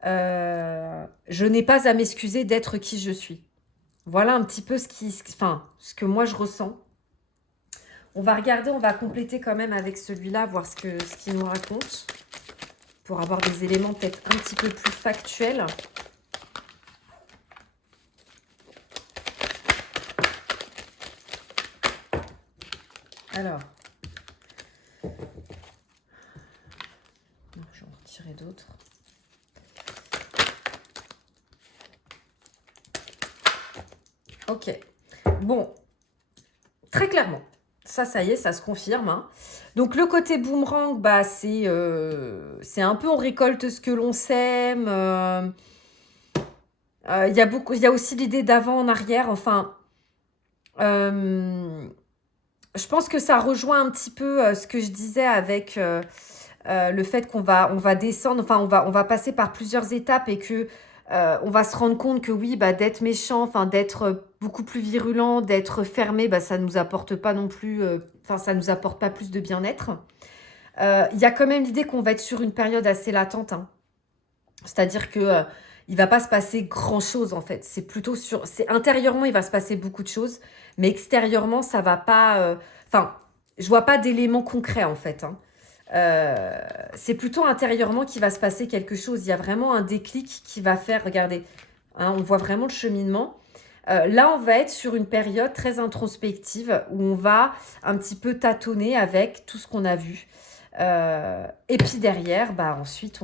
Je n'ai pas à m'excuser d'être qui je suis. Voilà un petit peu ce que moi je ressens. On va regarder, on va compléter quand même avec celui-là, voir ce qu'il nous raconte, pour avoir des éléments peut-être un petit peu plus factuels. Alors, je vais en retirer d'autres. Ok. Bon, très clairement, ça y est, ça se confirme. Hein. Donc, le côté boomerang, bah, c'est un peu on récolte ce que l'on sème. Il y a aussi l'idée d'avant en arrière. Enfin, je pense que ça rejoint un petit peu ce que je disais avec le fait on va descendre, enfin on va passer par plusieurs étapes et que on va se rendre compte que oui, bah, d'être méchant, enfin d'être beaucoup plus virulent, d'être fermé, bah, ça nous apporte pas non plus, ça nous apporte pas plus de bien-être. Il y a quand même l'idée qu'on va être sur une période assez latente, hein. C'est-à-dire que il va pas se passer grand-chose en fait. C'est intérieurement il va se passer beaucoup de choses, mais extérieurement ça va pas. Enfin, je vois pas d'éléments concrets en fait, hein. C'est plutôt intérieurement qu'il va se passer quelque chose. Il y a vraiment un déclic qui va faire. Regardez, hein, on voit vraiment le cheminement. Là, on va être sur une période très introspective où on va un petit peu tâtonner avec tout ce qu'on a vu. Et puis derrière, bah, ensuite,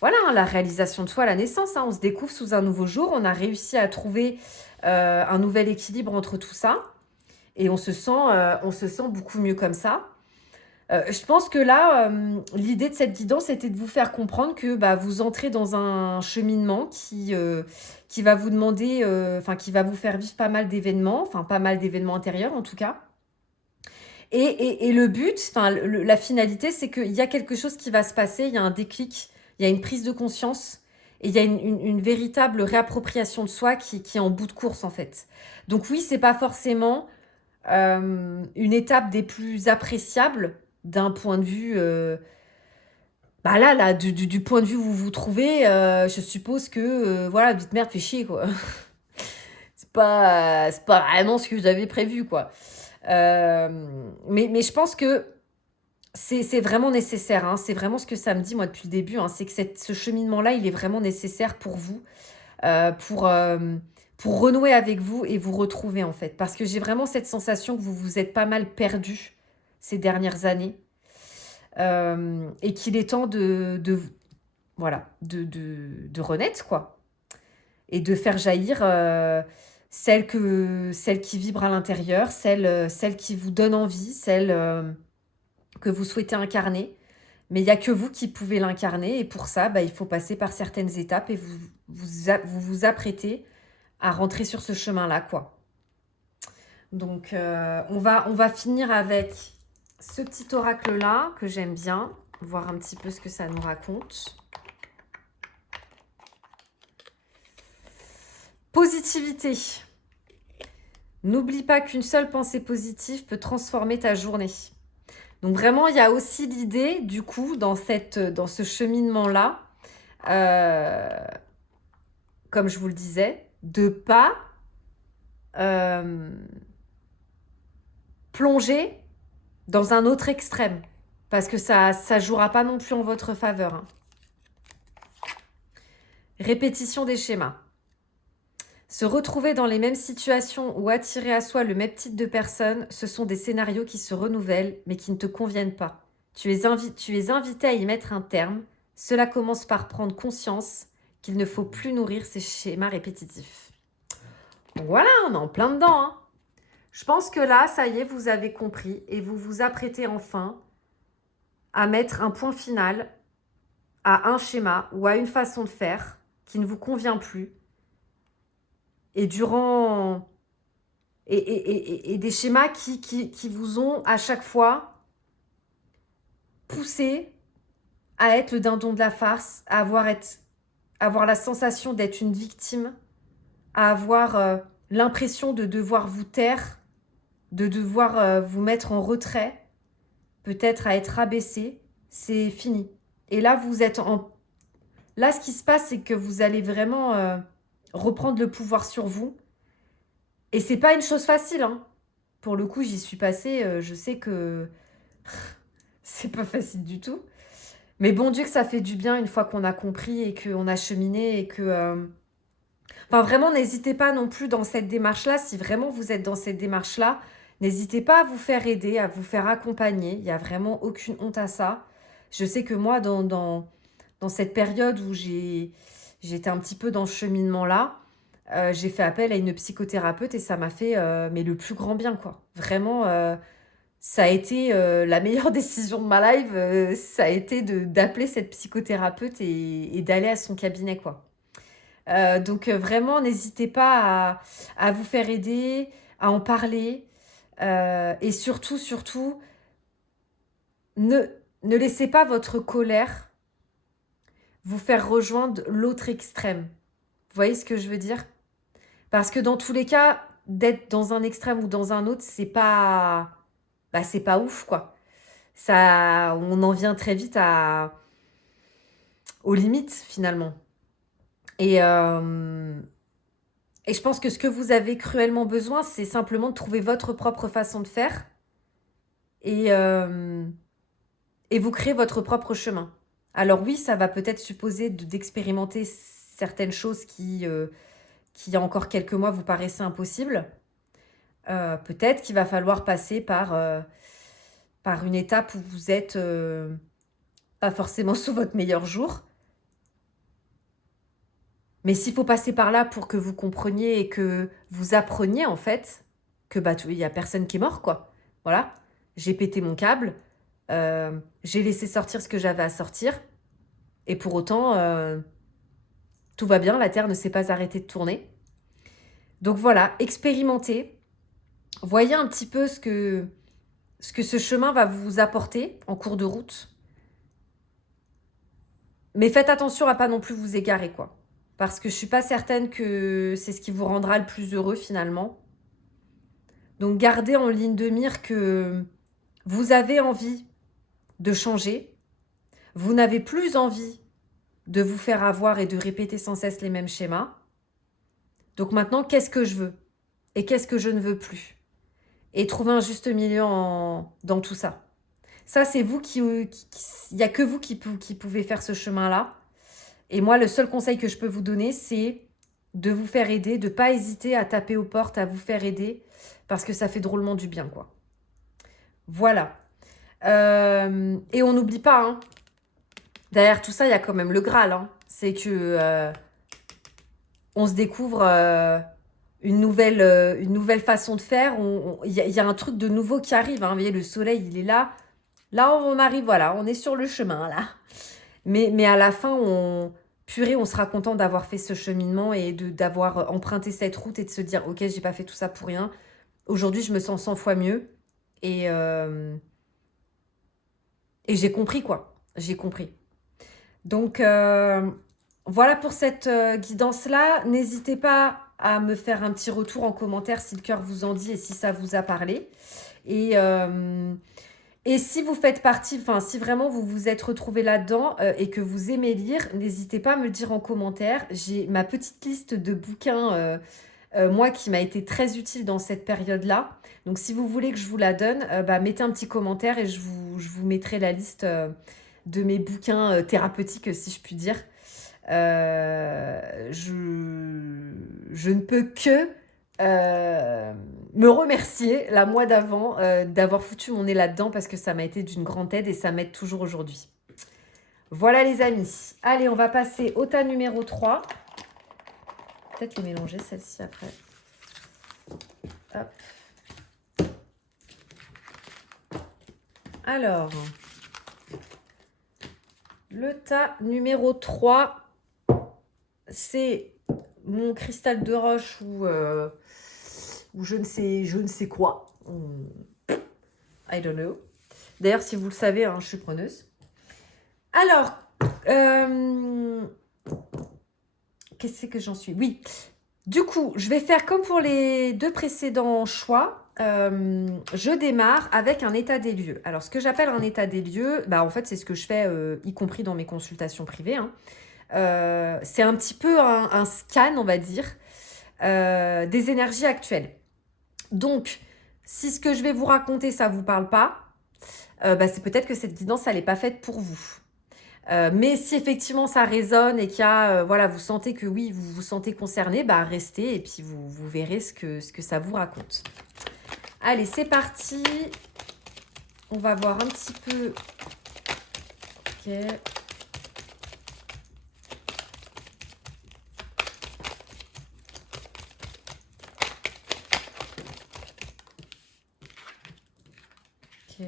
voilà, hein, la réalisation de soi, la naissance. Hein, on se découvre sous un nouveau jour. On a réussi à trouver un nouvel équilibre entre tout ça. Et on se sent beaucoup mieux comme ça. Je pense que là, l'idée de cette guidance était de vous faire comprendre que bah, vous entrez dans un cheminement qui va vous demander, qui va vous faire vivre pas mal d'événements, enfin pas mal d'événements intérieurs en tout cas. Et le but, la finalité, c'est qu'il y a quelque chose qui va se passer, il y a un déclic, il y a une prise de conscience et il y a une véritable réappropriation de soi qui est en bout de course en fait. Donc oui, c'est pas forcément une étape des plus appréciables d'un point de vue bah là du point de vue où vous vous trouvez je suppose que voilà dites merde fait chier quoi. C'est pas vraiment ce que j'avais prévu quoi. Mais je pense que c'est vraiment nécessaire hein. C'est vraiment ce que ça me dit moi depuis le début hein. C'est que ce cheminement là il est vraiment nécessaire pour vous euh, pour euh, pour renouer avec vous et vous retrouver en fait parce que j'ai vraiment cette sensation que vous vous êtes pas mal perdu ces dernières années. Et qu'il est temps voilà, de renaître, quoi. Et de faire jaillir celle qui vibre à l'intérieur, celle qui vous donne envie, celle que vous souhaitez incarner. Mais il n'y a que vous qui pouvez l'incarner. Et pour ça, bah, il faut passer par certaines étapes et vous apprêtez à rentrer sur ce chemin-là, quoi. Donc, on va finir avec ce petit oracle-là que j'aime bien, voir un petit peu ce que ça nous raconte. Positivité. N'oublie pas qu'une seule pensée positive peut transformer ta journée. Donc vraiment, il y a aussi l'idée, du coup, dans ce cheminement-là, comme je vous le disais, de pas plonger dans un autre extrême. Parce que ça ne jouera pas non plus en votre faveur. Hein. Répétition des schémas. Se retrouver dans les mêmes situations ou attirer à soi le même type de personnes, ce sont des scénarios qui se renouvellent mais qui ne te conviennent pas. Tu es invité à y mettre un terme. Cela commence par prendre conscience qu'il ne faut plus nourrir ces schémas répétitifs. Donc voilà, on est en plein dedans. Hein. Je pense que là, ça y est, vous avez compris et vous vous apprêtez enfin à mettre un point final à un schéma ou à une façon de faire qui ne vous convient plus. Et durant... Et des schémas qui vous ont à chaque fois poussé à être le dindon de la farce, à avoir la sensation d'être une victime, à avoir l'impression de devoir vous taire, de devoir vous mettre en retrait, peut-être à être abaissé. C'est fini. Et là, vous êtes en... Là, ce qui se passe, c'est que vous allez vraiment reprendre le pouvoir sur vous. Et c'est pas une chose facile. Hein. Pour le coup, j'y suis passée. Je sais que c'est pas facile du tout. Mais bon Dieu que ça fait du bien une fois qu'on a compris et qu'on a cheminé et que... Enfin, vraiment, n'hésitez pas non plus dans cette démarche-là. Si vraiment vous êtes dans cette démarche-là, n'hésitez pas à vous faire aider, à vous faire accompagner. Il n'y a vraiment aucune honte à ça. Je sais que moi, dans cette période où j'étais un petit peu dans ce cheminement-là, j'ai fait appel à une psychothérapeute et ça m'a fait mais le plus grand bien, quoi. Vraiment, ça a été la meilleure décision de ma life. Ça a été d'appeler cette psychothérapeute et d'aller à son cabinet, quoi. Donc vraiment, n'hésitez pas à vous faire aider, à en parler. Et surtout, ne laissez pas votre colère vous faire rejoindre l'autre extrême. Vous voyez ce que je veux dire? Parce que dans tous les cas, d'être dans un extrême ou dans un autre, c'est pas ouf, quoi. Ça, on en vient très vite aux limites, finalement. Et je pense que ce que vous avez cruellement besoin, c'est simplement de trouver votre propre façon de faire et vous créer votre propre chemin. Alors oui, ça va peut-être supposer d'expérimenter certaines choses qui, il y a encore quelques mois, vous paraissaient impossibles. Peut-être qu'il va falloir passer par une étape où vous êtes pas forcément sous votre meilleur jour. Mais s'il faut passer par là pour que vous compreniez et que vous appreniez, en fait, que il n'y a personne qui est mort, quoi. Voilà. J'ai pété mon câble. J'ai laissé sortir ce que j'avais à sortir. Et pour autant, tout va bien. La Terre ne s'est pas arrêtée de tourner. Donc voilà, expérimentez. Voyez un petit peu ce que ce chemin va vous apporter en cours de route. Mais faites attention à pas non plus vous égarer, quoi. Parce que je suis pas certaine que c'est ce qui vous rendra le plus heureux finalement. Donc gardez en ligne de mire que vous avez envie de changer. Vous n'avez plus envie de vous faire avoir et de répéter sans cesse les mêmes schémas. Donc maintenant, qu'est-ce que je veux? Et qu'est-ce que je ne veux plus? Et trouver un juste milieu dans tout ça. Ça, c'est vous il n'y a que vous qui pouvez faire ce chemin-là. Et moi, le seul conseil que je peux vous donner, c'est de vous faire aider, de ne pas hésiter à taper aux portes, à vous faire aider, parce que ça fait drôlement du bien, quoi. Voilà. Et on n'oublie pas, hein, derrière tout ça, il y a quand même le Graal. Hein. C'est que on se découvre une nouvelle façon de faire. Il y a un truc de nouveau qui arrive. Hein. Vous voyez, le soleil, il est là. Là, on arrive, voilà, on est sur le chemin, là. Mais à la fin, on sera content d'avoir fait ce cheminement et d'avoir emprunté cette route et de se dire, ok, j'ai pas fait tout ça pour rien. Aujourd'hui, je me sens 100 fois mieux. Et j'ai compris, quoi. J'ai compris. Donc, voilà pour cette guidance-là. N'hésitez pas à me faire un petit retour en commentaire si le cœur vous en dit et si ça vous a parlé. Et si vous faites partie, enfin, si vraiment vous vous êtes retrouvés là-dedans et que vous aimez lire, n'hésitez pas à me le dire en commentaire. J'ai ma petite liste de bouquins, moi, qui m'a été très utile dans cette période-là. Donc, si vous voulez que je vous la donne, bah, mettez un petit commentaire et je vous mettrai la liste de mes bouquins thérapeutiques, si je puis dire. Je ne peux que me remercier, la moi d'avant, d'avoir foutu mon nez là-dedans parce que ça m'a été d'une grande aide et ça m'aide toujours aujourd'hui. Voilà les amis. Allez, on va passer au tas numéro 3. Peut-être les mélanger, celle-ci après. Hop. Alors, le tas numéro 3, c'est mon cristal de roche ou je ne sais quoi. I don't know. D'ailleurs, si vous le savez, hein, je suis preneuse. Alors, qu'est-ce que j'en suis? Oui. Du coup, je vais faire comme pour les 2 précédents choix. Je démarre avec un état des lieux. Alors, ce que j'appelle un état des lieux, bah, en fait, c'est ce que je fais, y compris dans mes consultations privées, hein. C'est un petit peu un scan, on va dire, des énergies actuelles. Donc, si ce que je vais vous raconter, ça ne vous parle pas, bah, c'est peut-être que cette guidance, elle n'est pas faite pour vous. Mais si effectivement ça résonne et qu'il y a, voilà, vous sentez que oui, vous vous sentez concerné, bah restez et puis vous verrez ce que ça vous raconte. Allez, c'est parti. On va voir un petit peu. Ok. Ok.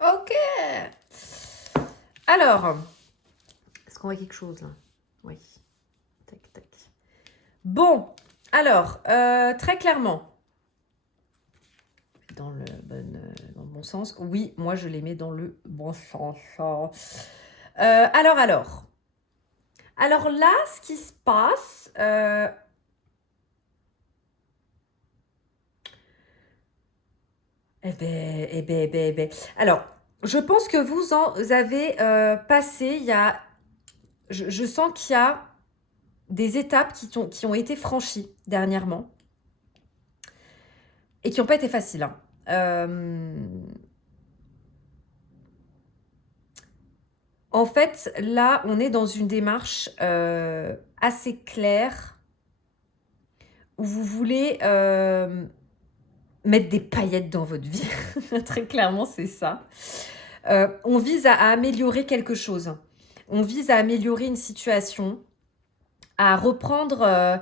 Ok. Alors, est-ce qu'on voit quelque chose là? Oui. Tac, tac. Bon, alors, très clairement, dans le bon sens, oui, moi je les mets dans le bon sens. Alors là, ce qui se passe, eh ben. Alors, je pense que vous en avez passé, il y a, je sens qu'il y a des étapes qui ont été franchies dernièrement et qui n'ont pas été faciles, hein. En fait, là, on est dans une démarche assez claire où vous voulez mettre des paillettes dans votre vie. Très clairement, c'est ça. On vise à améliorer quelque chose. On vise à améliorer une situation, à reprendre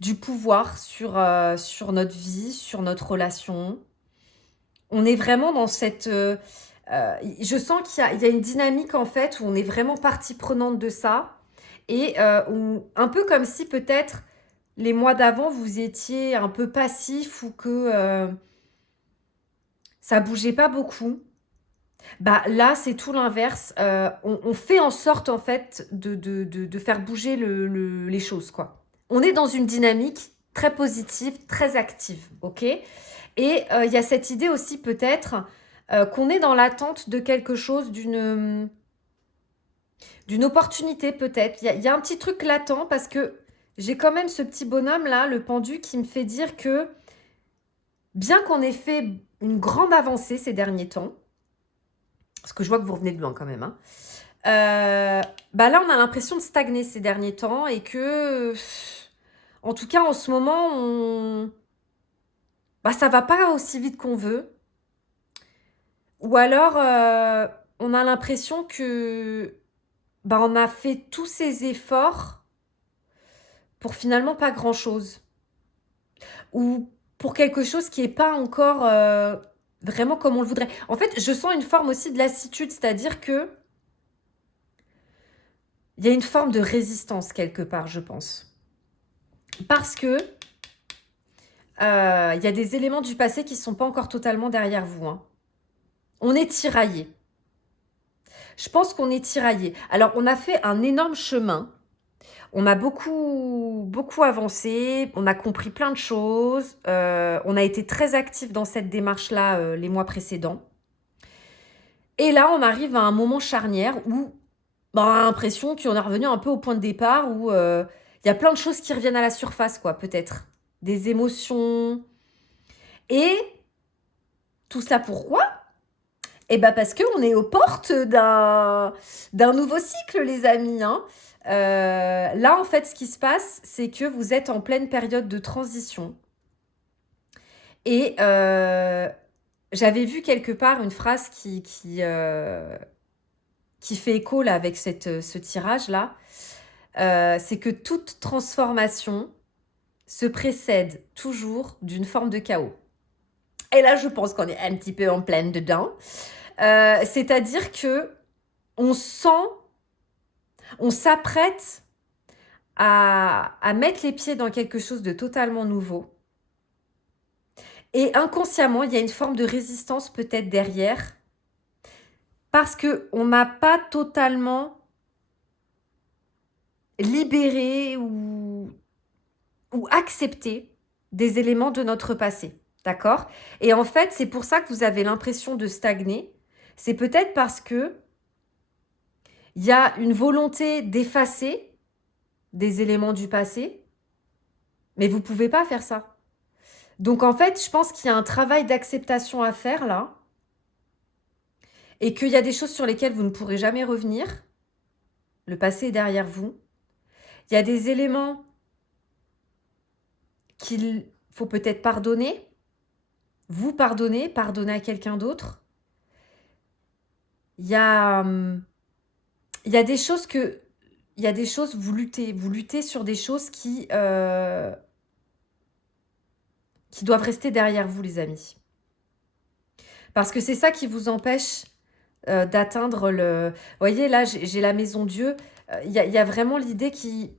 du pouvoir sur notre vie, sur notre relation. On est vraiment dans cette... je sens qu'il y a une dynamique en fait où on est vraiment partie prenante de ça. Et un peu comme si peut-être les mois d'avant, vous étiez un peu passif ou que ça bougeait pas beaucoup. Bah là, c'est tout l'inverse. On fait en sorte, en fait, de faire bouger les choses, quoi. On est dans une dynamique très positive, très active, ok? Et il y a cette idée aussi, peut-être, qu'on est dans l'attente de quelque chose, d'une opportunité, peut-être. Il y a un petit truc latent parce que j'ai quand même ce petit bonhomme-là, le pendu, qui me fait dire que, bien qu'on ait fait une grande avancée ces derniers temps, parce que je vois que vous revenez de loin quand même, hein. Bah là, on a l'impression de stagner ces derniers temps et que, en tout cas, en ce moment, bah, ça va pas aussi vite qu'on veut. Ou alors, on a l'impression que, bah, on a fait tous ces efforts pour finalement pas grand-chose. Ou pour quelque chose qui est pas encore vraiment comme on le voudrait. En fait, je sens une forme aussi de lassitude, c'est-à-dire que il y a une forme de résistance quelque part, je pense. Parce que il y a des éléments du passé qui ne sont pas encore totalement derrière vous, hein. On est tiraillé. Je pense qu'on est tiraillé. Alors, on a fait un énorme chemin On a beaucoup avancé, on a compris plein de choses, on a été très actifs dans cette démarche-là, les mois précédents. Et là, on arrive à un moment charnière où, bah, on a l'impression qu'on est revenu un peu au point de départ où, il y a plein de choses qui reviennent à la surface quoi, peut-être. Des émotions et tout ça pourquoi? Eh bah, parce qu'on est aux portes d'un nouveau cycle les amis, hein. Là, en fait, ce qui se passe, c'est que vous êtes en pleine période de transition et j'avais vu quelque part une phrase qui fait écho là avec ce tirage-là. C'est que toute transformation se précède toujours d'une forme de chaos. Et là, je pense qu'on est un petit peu en pleine dedans. C'est-à-dire que on s'apprête à mettre les pieds dans quelque chose de totalement nouveau. Et inconsciemment, il y a une forme de résistance peut-être derrière, parce qu'on n'a pas totalement libéré ou accepté des éléments de notre passé. D'accord? Et en fait, c'est pour ça que vous avez l'impression de stagner. C'est peut-être parce que il y a une volonté d'effacer des éléments du passé, mais vous ne pouvez pas faire ça. Donc en fait, je pense qu'il y a un travail d'acceptation à faire là, et qu'il y a des choses sur lesquelles vous ne pourrez jamais revenir. Le passé est derrière vous. Il y a des éléments qu'il faut peut-être pardonner, vous pardonner à quelqu'un d'autre. Il y a des choses vous luttez sur des choses qui doivent rester derrière vous, les amis. Parce que c'est ça qui vous empêche d'atteindre le... Vous voyez, là, j'ai la maison Dieu. Il y a vraiment l'idée qu'il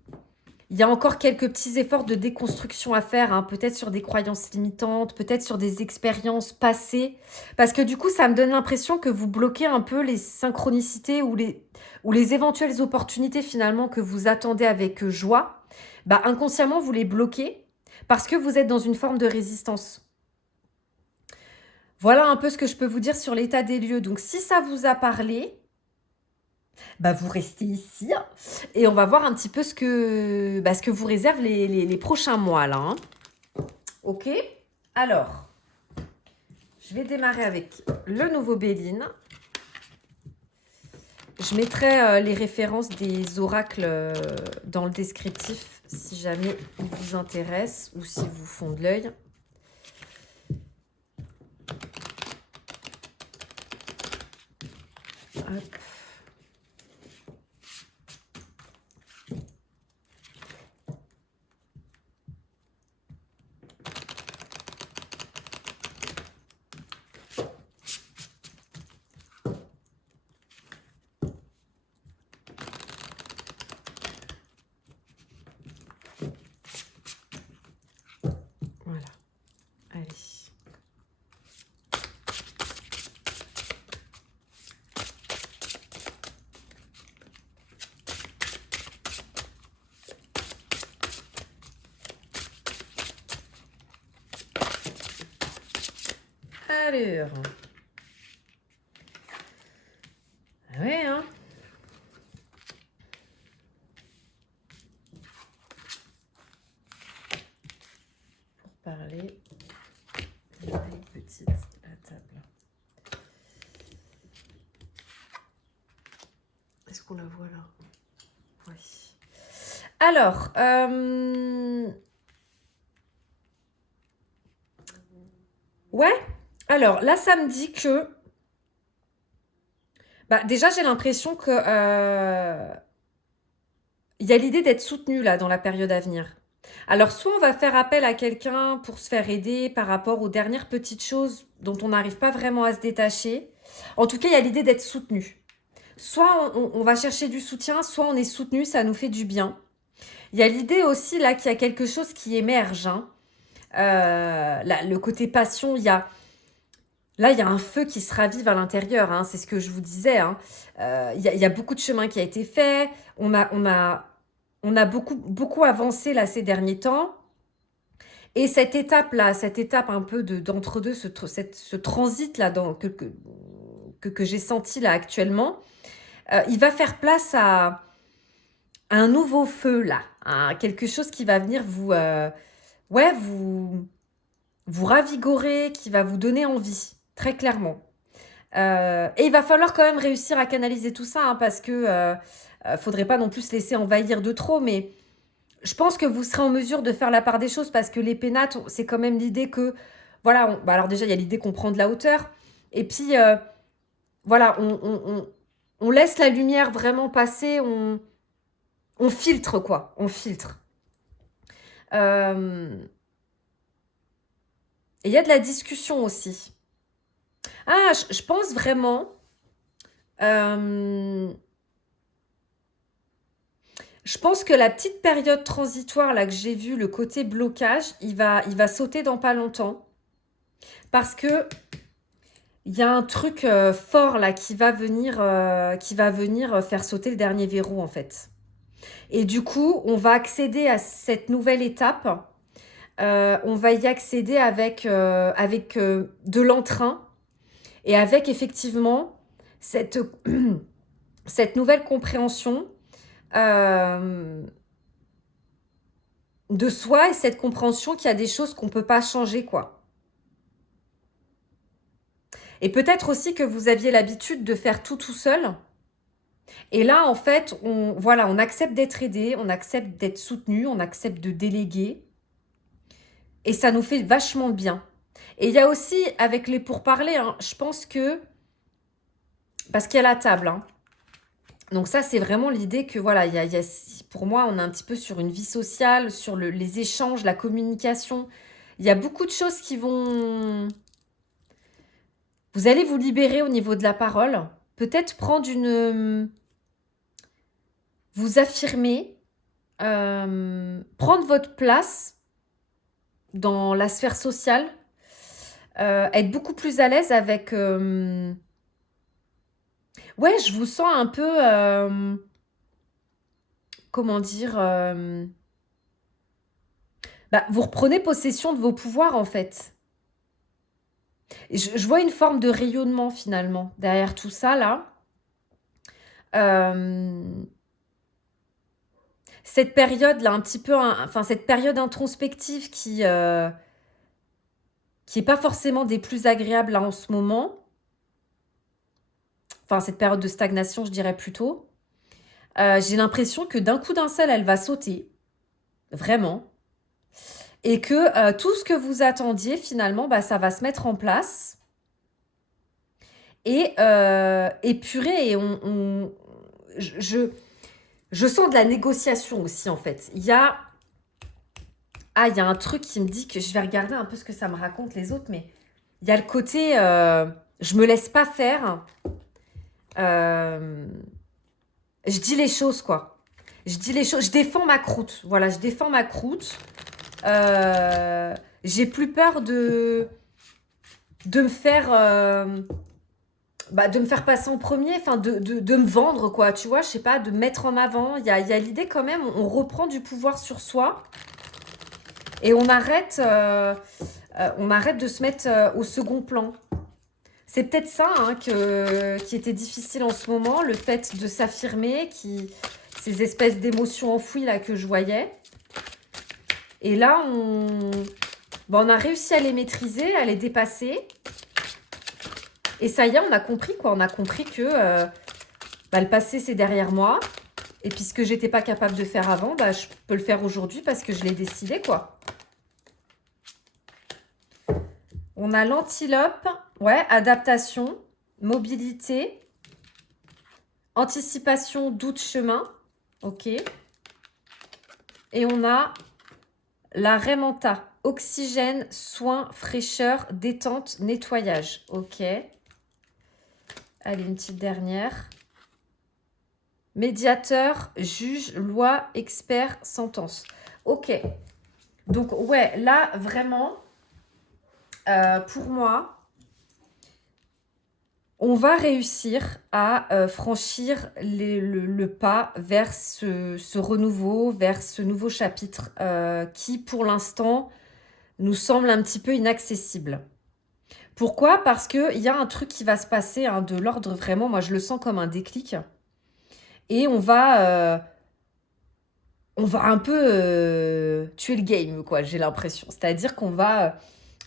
y a encore quelques petits efforts de déconstruction à faire, hein, peut-être sur des croyances limitantes, peut-être sur des expériences passées. Parce que du coup, ça me donne l'impression que vous bloquez un peu les synchronicités ou les éventuelles opportunités finalement que vous attendez avec joie. Bah, inconsciemment, vous les bloquez parce que vous êtes dans une forme de résistance. Voilà un peu ce que je peux vous dire sur l'état des lieux. Donc, si ça vous a parlé, bah, vous restez ici hein, et on va voir un petit peu ce que vous réservent les prochains mois, là. Hein. Ok? Alors, je vais démarrer avec le nouveau Béline. Je mettrai les références des oracles dans le descriptif si jamais ils vous intéressent ou si vous font de l'œil. Hop. Voilà. Allez. Alors. Ah ouais, hein. Pour parler. Petite la table. Est-ce qu'on la voit là? Oui. Alors, ouais. Alors, là, ça me dit que... Bah, déjà, j'ai l'impression que... il y a l'idée d'être soutenu, là, dans la période à venir. Alors, soit on va faire appel à quelqu'un pour se faire aider par rapport aux dernières petites choses dont on n'arrive pas vraiment à se détacher. En tout cas, il y a l'idée d'être soutenu. Soit on va chercher du soutien, soit on est soutenu, ça nous fait du bien. Il y a l'idée aussi, là, qu'il y a quelque chose qui émerge. Hein. Là, le côté passion, il y a un feu qui se ravive à l'intérieur, hein, c'est ce que je vous disais. Hein. Il y a beaucoup de chemin qui a été fait. On a on a beaucoup avancé là ces derniers temps. Et cette étape-là, cette étape un peu d'entre-deux, ce transit-là que j'ai senti là actuellement, il va faire place à un nouveau feu là, à quelque chose qui va venir ouais, vous ravigorer, qui va vous donner envie, très clairement. Et il va falloir quand même réussir à canaliser tout ça, hein, parce que faudrait pas non plus se laisser envahir de trop, mais je pense que vous serez en mesure de faire la part des choses parce que les pénates, c'est quand même l'idée que, voilà, bah alors déjà, il y a l'idée qu'on prend de la hauteur. Et puis, voilà, on laisse la lumière vraiment passer, on filtre, quoi. On filtre. Et il y a de la discussion aussi. Ah, je pense vraiment... je pense que la petite période transitoire là que j'ai vue, le côté blocage, il va sauter dans pas longtemps. Parce que il y a un truc fort là qui va venir faire sauter le dernier verrou en fait. Et du coup, on va accéder à cette nouvelle étape. On va y accéder avec de l'entrain et avec effectivement cette, cette nouvelle compréhension de soi et cette compréhension qu'il y a des choses qu'on ne peut pas changer, quoi. Et peut-être aussi que vous aviez l'habitude de faire tout seul. Et là, en fait, on accepte d'être aidé, on accepte d'être soutenu, on accepte de déléguer. Et ça nous fait vachement bien. Et il y a aussi, avec les pourparlers, hein, je pense que... Parce qu'il y a la table. Hein. Donc ça, c'est vraiment l'idée que, voilà, pour moi, on est un petit peu sur une vie sociale, sur les échanges, la communication. Il y a beaucoup de choses qui vont... Vous allez vous libérer au niveau de la parole. Peut-être prendre vous affirmer, prendre votre place dans la sphère sociale, être beaucoup plus à l'aise avec... ouais, je vous sens un peu... comment dire... bah, vous reprenez possession de vos pouvoirs, en fait. Et je vois une forme de rayonnement, finalement, derrière tout ça, là. Cette période-là, un petit peu... enfin, cette période introspective qui est pas forcément des plus agréables, là, en ce moment. Enfin, cette période de stagnation, je dirais plutôt. J'ai l'impression que d'un coup d'un seul, elle va sauter. Vraiment. Et que tout ce que vous attendiez, finalement, bah, ça va se mettre en place. Et purée, je sens de la négociation aussi, en fait. Il y a un truc qui me dit que je vais regarder un peu ce que ça me raconte les autres, mais il y a le côté je me laisse pas faire. Je dis les choses, quoi. Je dis les choses, je défends ma croûte. Voilà, je défends ma croûte. J'ai plus peur de me faire de me faire passer en premier, enfin de me vendre, quoi, tu vois, je sais pas, de me mettre en avant. Il y a l'idée quand même, on reprend du pouvoir sur soi et on arrête de se mettre au second plan. C'est peut-être ça hein, qui était difficile en ce moment, le fait de s'affirmer, ces espèces d'émotions enfouies là que je voyais. Et là, on a réussi à les maîtriser, à les dépasser. Et ça y est, on a compris quoi. On a compris que le passé, c'est derrière moi. Et puis ce que j'étais pas capable de faire avant, je peux le faire aujourd'hui parce que je l'ai décidé, quoi. On a l'antilope, ouais, adaptation, mobilité, anticipation, doute, chemin, ok. Et on a la Raimanta, oxygène, soin, fraîcheur, détente, nettoyage, ok. Allez, une petite dernière. Médiateur, juge, loi, expert, sentence. Ok. Donc, ouais, là, vraiment, pour moi, on va réussir à franchir le pas vers ce renouveau, vers ce nouveau chapitre qui, pour l'instant, nous semble un petit peu inaccessible. Pourquoi? Parce qu'il y a un truc qui va se passer hein, de l'ordre vraiment, moi je le sens comme un déclic. Et on va un peu tuer le game, quoi, j'ai l'impression. C'est-à-dire qu'on va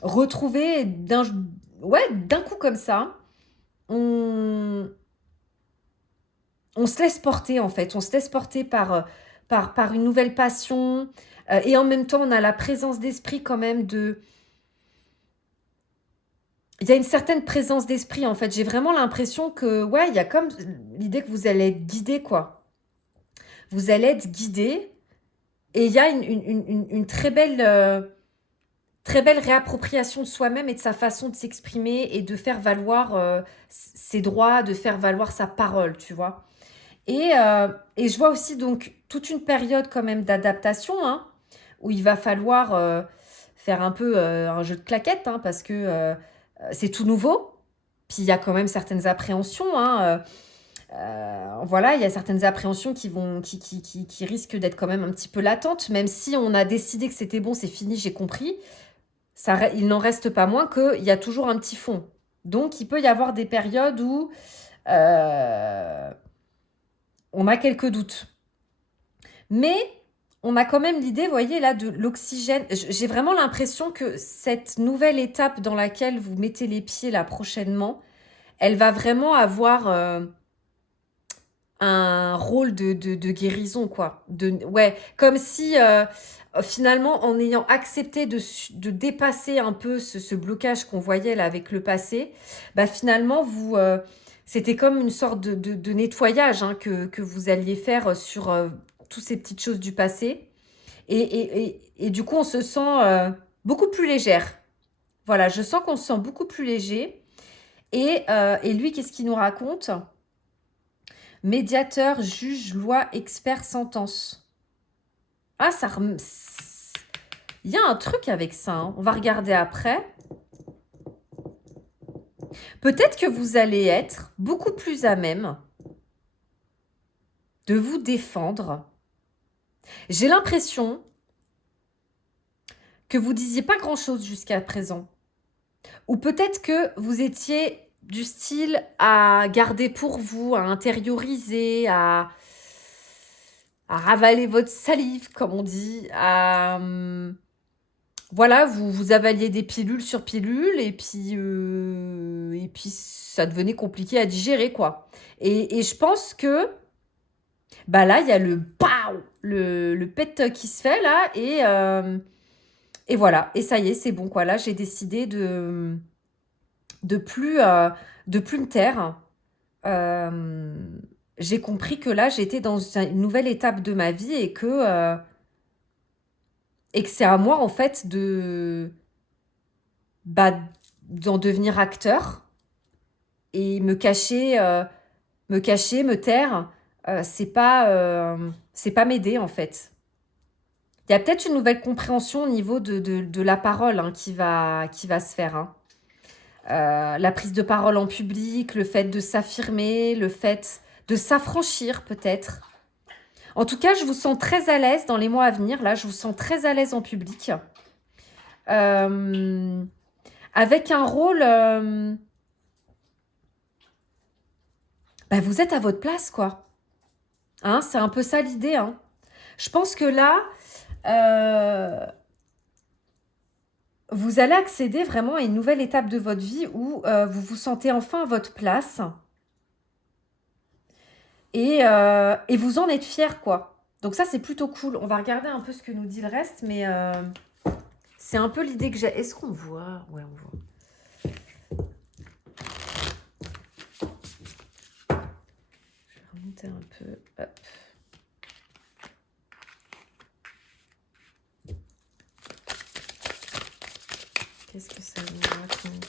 retrouver d'un coup comme ça, on, on se laisse porter en fait, on se laisse porter par une nouvelle passion et en même temps on a la présence d'esprit quand même de... Il y a une certaine présence d'esprit en fait, j'ai vraiment l'impression que ouais, il y a comme l'idée que vous allez être guidé quoi. Vous allez être guidé et il y a une très belle réappropriation de soi-même et de sa façon de s'exprimer et de faire valoir ses droits, de faire valoir sa parole, tu vois. Et je vois aussi donc toute une période quand même d'adaptation, hein, où il va falloir faire un peu un jeu de claquettes, hein, parce que c'est tout nouveau. Puis il y a quand même certaines appréhensions, hein, voilà, il y a certaines appréhensions qui risquent d'être quand même un petit peu latentes, même si on a décidé que c'était bon, c'est fini, j'ai compris. Il n'en reste pas moins qu'il y a toujours un petit fond. Donc il peut y avoir des périodes où euh, on a quelques doutes. Mais on a quand même l'idée, vous voyez, là, de l'oxygène. J'ai vraiment l'impression que cette nouvelle étape dans laquelle vous mettez les pieds là prochainement, elle va vraiment avoir un rôle de guérison, quoi. Ouais, comme si finalement, en ayant accepté de dépasser un peu ce blocage qu'on voyait là avec le passé, bah finalement, c'était comme une sorte de nettoyage hein, que vous alliez faire sur toutes ces petites choses du passé. Et du coup, on se sent beaucoup plus légère. Voilà, je sens qu'on se sent beaucoup plus léger. Et lui, qu'est-ce qu'il nous raconte? Médiateur, juge, loi, expert, sentence. Ah, il y a un truc avec ça. Hein. On va regarder après. Peut-être que vous allez être beaucoup plus à même de vous défendre. J'ai l'impression que vous disiez pas grand-chose jusqu'à présent. Ou peut-être que vous étiez du style à garder pour vous, à intérioriser, à ravaler votre salive, comme on dit, voilà, vous avaliez des pilules sur pilules et puis ça devenait compliqué à digérer, quoi. Et je pense que, bah là, il y a le pow, le pet qui se fait là, et voilà. Et ça y est, c'est bon, quoi. Là, j'ai décidé de plus, euh, de plus me taire. Euh, j'ai compris que là, j'étais dans une nouvelle étape de ma vie et que c'est à moi, en fait, bah, d'en devenir acteur et me taire, c'est pas m'aider en fait. Il y a peut-être une nouvelle compréhension au niveau de la parole hein, qui va se faire. Hein. La prise de parole en public, le fait de s'affirmer, le fait de s'affranchir peut-être. En tout cas, je vous sens très à l'aise dans les mois à venir. Là, je vous sens très à l'aise en public. Euh, avec un rôle... bah, vous êtes à votre place, quoi. Hein, c'est un peu ça l'idée. Hein. Je pense que là, euh, vous allez accéder vraiment à une nouvelle étape de votre vie où vous vous sentez enfin à votre place et vous en êtes fier, quoi. Donc ça, c'est plutôt cool. On va regarder un peu ce que nous dit le reste, mais c'est un peu l'idée que j'ai. Est-ce qu'on voit? Ouais, on voit. Je vais remonter un peu. Hop. Qu'est-ce que ça nous raconte?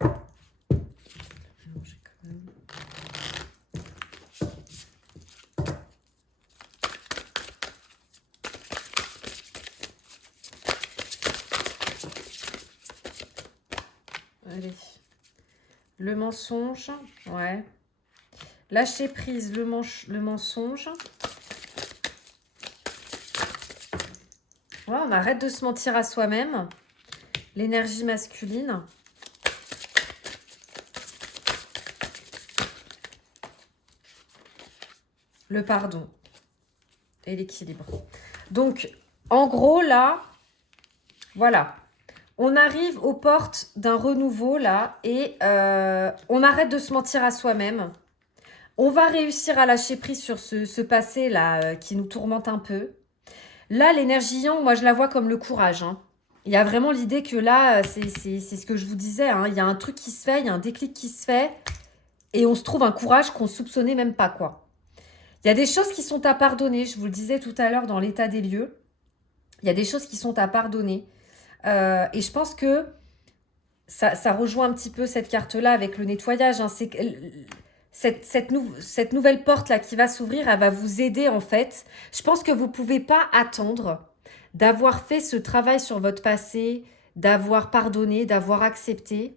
Alors, j'ai quand même... le mensonge. Ouais. Lâcher prise, le mensonge. Ouais, on arrête de se mentir à soi-même. L'énergie masculine. Le pardon. Et l'équilibre. Donc, en gros, là, voilà. On arrive aux portes d'un renouveau, là, et on arrête de se mentir à soi-même. On va réussir à lâcher prise sur ce passé-là qui nous tourmente un peu. Là, l'énergie yang, moi, je la vois comme le courage. Hein. Il y a vraiment l'idée que là, c'est ce que je vous disais. Hein. Il y a un truc qui se fait, il y a un déclic qui se fait, et on se trouve un courage qu'on ne soupçonnait même pas, quoi. Il y a des choses qui sont à pardonner, je vous le disais tout à l'heure dans l'état des lieux. Il y a des choses qui sont à pardonner. Et je pense que ça rejoint un petit peu cette carte-là avec le nettoyage. Hein. C'est que cette nouvelle porte-là qui va s'ouvrir, elle va vous aider en fait. Je pense que vous ne pouvez pas attendre d'avoir fait ce travail sur votre passé, d'avoir pardonné, d'avoir accepté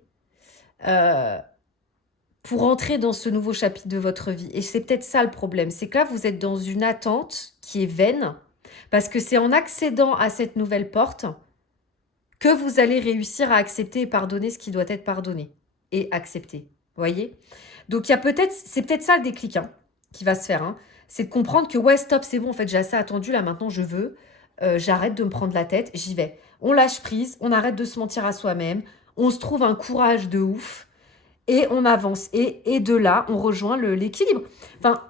pour entrer dans ce nouveau chapitre de votre vie. Et c'est peut-être ça le problème. C'est que là, vous êtes dans une attente qui est vaine parce que c'est en accédant à cette nouvelle porte que vous allez réussir à accepter et pardonner ce qui doit être pardonné et accepté. Vous voyez ? Donc, c'est peut-être ça le déclic hein, qui va se faire. Hein. C'est de comprendre que, ouais, stop, c'est bon, en fait, j'ai assez attendu, là, maintenant, je veux. J'arrête de me prendre la tête, j'y vais. On lâche prise, on arrête de se mentir à soi-même, on se trouve un courage de ouf et on avance. Et de là, on rejoint l'équilibre. Enfin,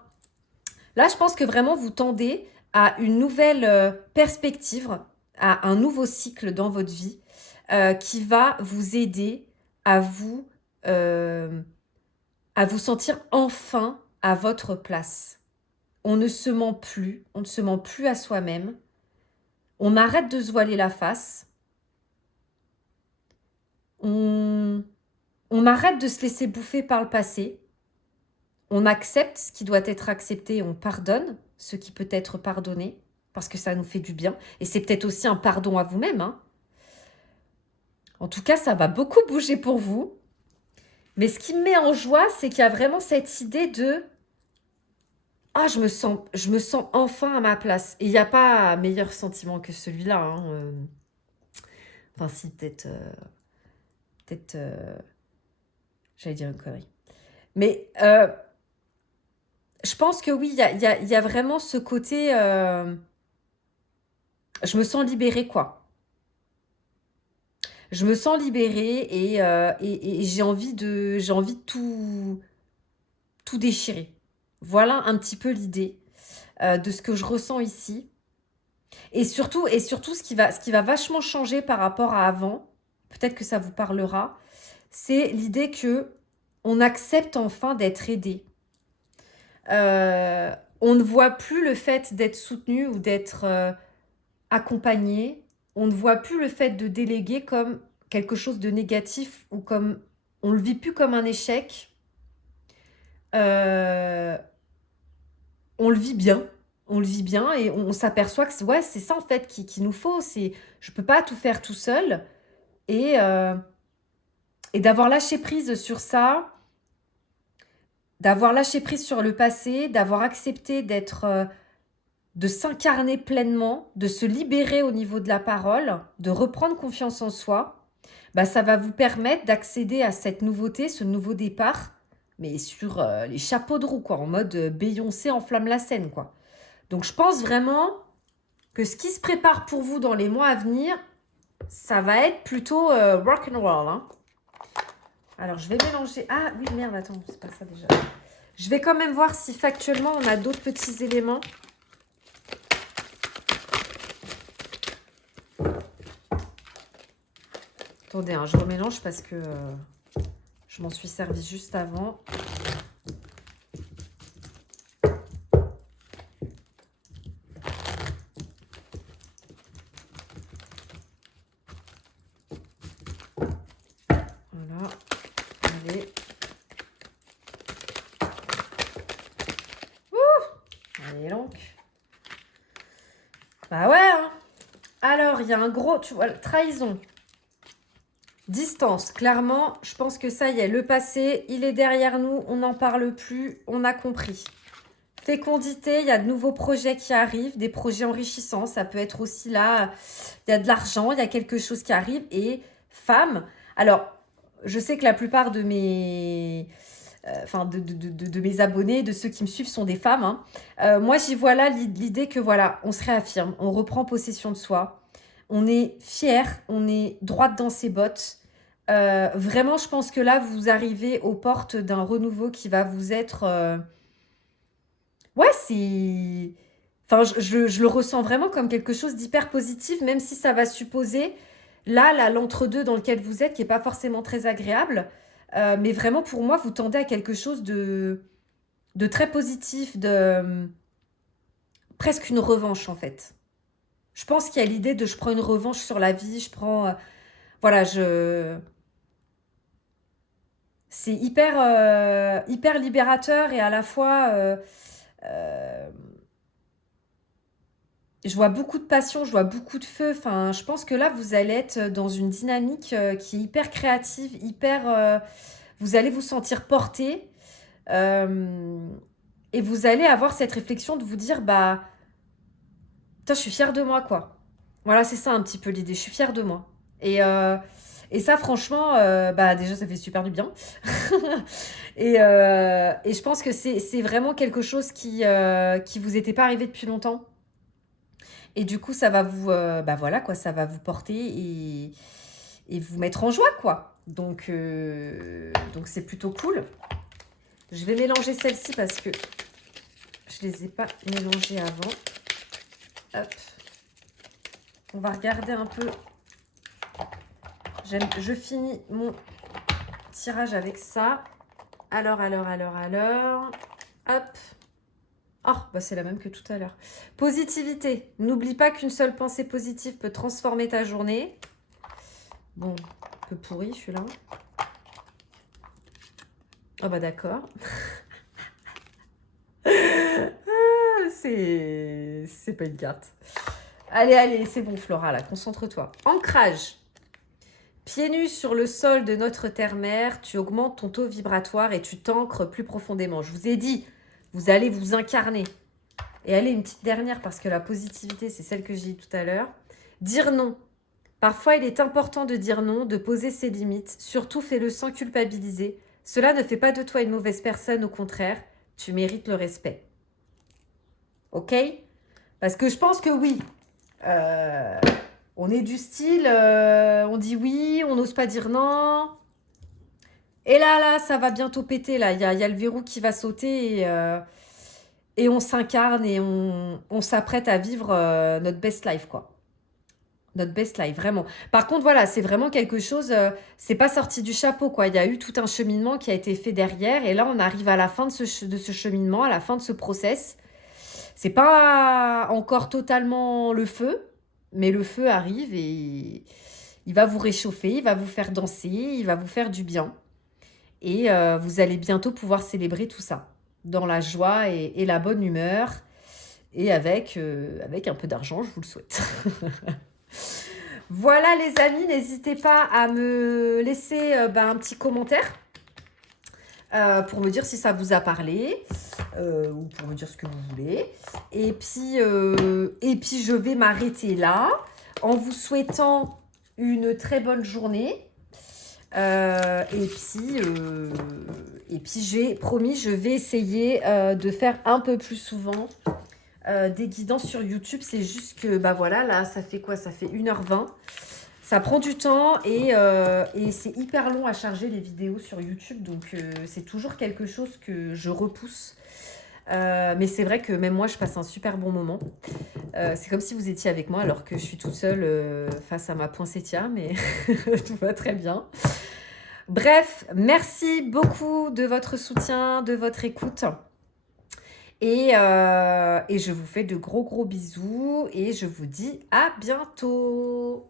là, je pense que vraiment, vous tendez à une nouvelle perspective, à un nouveau cycle dans votre vie qui va vous aider à vous sentir enfin à votre place. On ne se ment plus, on ne se ment plus à soi-même. On arrête de se voiler la face. On arrête de se laisser bouffer par le passé. On accepte ce qui doit être accepté, on pardonne ce qui peut être pardonné, parce que ça nous fait du bien. Et c'est peut-être aussi un pardon à vous-même. Hein. En tout cas, ça va beaucoup bouger pour vous. Mais ce qui me met en joie, c'est qu'il y a vraiment cette idée de « Ah, je me sens enfin à ma place ». Et il n'y a pas meilleur sentiment que celui-là. Hein. Enfin, si, peut-être... j'allais dire une connerie. Mais je pense que oui, il y a vraiment ce côté... je me sens libérée, quoi. Je me sens libérée et j'ai envie de tout déchirer. Voilà un petit peu l'idée de ce que je ressens ici. Et surtout ce qui va vachement changer par rapport à avant, peut-être que ça vous parlera, c'est l'idée que on accepte enfin d'être aidé. On ne voit plus le fait d'être soutenu ou d'être accompagné. On ne voit plus le fait de déléguer comme quelque chose de négatif ou comme on le vit plus comme un échec. On le vit bien. On le vit bien et on s'aperçoit que ouais, c'est ça en fait qu'il nous faut. Je ne peux pas tout faire tout seul. Et d'avoir lâché prise sur ça, d'avoir lâché prise sur le passé, d'avoir accepté de s'incarner pleinement, de se libérer au niveau de la parole, de reprendre confiance en soi, bah, ça va vous permettre d'accéder à cette nouveauté, ce nouveau départ, mais sur les chapeaux de roue, quoi, en mode Beyoncé enflamme la scène, quoi. Donc, je pense vraiment que ce qui se prépare pour vous dans les mois à venir, ça va être plutôt rock'n'roll. Hein. Alors, je vais mélanger... Ah, oui, merde, attends, c'est pas ça déjà. Je vais quand même voir si factuellement, on a d'autres petits éléments. Attendez, hein, je remélange parce que je m'en suis servi juste avant. Voilà. Allez. Allez, donc. Bah ouais, hein. Alors, il y a un gros... Tu vois, trahison. Distance, clairement, je pense que ça y est, le passé, il est derrière nous, on n'en parle plus, on a compris. Fécondité, il y a de nouveaux projets qui arrivent, des projets enrichissants, ça peut être aussi là, il y a de l'argent, il y a quelque chose qui arrive. Et femme, alors, je sais que la plupart de mes, enfin de mes abonnés, de ceux qui me suivent sont des femmes, hein. Moi, j'y vois là l'idée que voilà, on se réaffirme, on reprend possession de soi, on est fier, on est droite dans ses bottes. Vraiment, je pense que là, vous arrivez aux portes d'un renouveau qui va vous être... Ouais, c'est... Enfin, je le ressens vraiment comme quelque chose d'hyper positif, même si ça va supposer, là l'entre-deux dans lequel vous êtes, qui n'est pas forcément très agréable. Mais vraiment, pour moi, vous tendez à quelque chose de très positif, presque une revanche, en fait. Je pense qu'il y a l'idée de je prends une revanche sur la vie, je prends... voilà, c'est hyper libérateur et à la fois... euh, je vois beaucoup de passion, je vois beaucoup de feu. Enfin, je pense que là, vous allez être dans une dynamique qui est hyper créative, vous allez vous sentir porté. euh, et vous allez avoir cette réflexion de vous dire, bah, putain, je suis fière de moi, quoi. Voilà, c'est ça un petit peu l'idée. Je suis fière de moi. Et, euh, et ça, franchement, bah, déjà, ça fait super du bien. Et je pense que c'est vraiment quelque chose qui vous était pas arrivé depuis longtemps. Et du coup, ça va vous, bah voilà quoi, ça va vous porter et vous mettre en joie quoi. Donc c'est plutôt cool. Je vais mélanger celle-ci parce que je les ai pas mélangées avant. Hop. On va regarder un peu. Je finis mon tirage avec ça. Alors. Hop. Oh, bah c'est la même que tout à l'heure. Positivité. N'oublie pas qu'une seule pensée positive peut transformer ta journée. Bon, un peu pourri celui-là. Ah bah d'accord. C'est pas une carte. Allez, c'est bon Flora, là, concentre-toi. Ancrage. Pieds nus sur le sol de notre terre-mère, tu augmentes ton taux vibratoire et tu t'ancres plus profondément. Je vous ai dit, vous allez vous incarner. Et allez, une petite dernière, parce que la positivité, c'est celle que j'ai dit tout à l'heure. Dire non. Parfois, il est important de dire non, de poser ses limites. Surtout, fais-le sans culpabiliser. Cela ne fait pas de toi une mauvaise personne, au contraire, tu mérites le respect. Ok? Parce que je pense que oui, euh, on est du style, on dit oui, on n'ose pas dire non. Et là, ça va bientôt péter, là. Il y a le verrou qui va sauter et on s'incarne et on s'apprête à vivre notre best life, quoi. Notre best life, vraiment. Par contre, voilà, c'est vraiment quelque chose, c'est pas sorti du chapeau, quoi. Il y a eu tout un cheminement qui a été fait derrière. Et là, on arrive à la fin de ce cheminement, à la fin de ce process. C'est pas encore totalement le feu, mais le feu arrive et il va vous réchauffer, il va vous faire danser, il va vous faire du bien. Et vous allez bientôt pouvoir célébrer tout ça dans la joie et la bonne humeur et avec un peu d'argent, je vous le souhaite. Voilà les amis, n'hésitez pas à me laisser un petit commentaire pour me dire si ça vous a parlé ou pour me dire ce que vous voulez. Et puis je vais m'arrêter là en vous souhaitant une très bonne journée. Et puis j'ai promis, je vais essayer de faire un peu plus souvent des guidances sur YouTube. C'est juste que, bah voilà, là, ça fait quoi? Ça fait 1h20. Ça prend du temps et c'est hyper long à charger les vidéos sur YouTube. Donc, c'est toujours quelque chose que je repousse. Mais c'est vrai que même moi, je passe un super bon moment. C'est comme si vous étiez avec moi alors que je suis toute seule face à ma poinsettia, mais tout va très bien. Bref, merci beaucoup de votre soutien, de votre écoute. Et je vous fais de gros bisous et je vous dis à bientôt.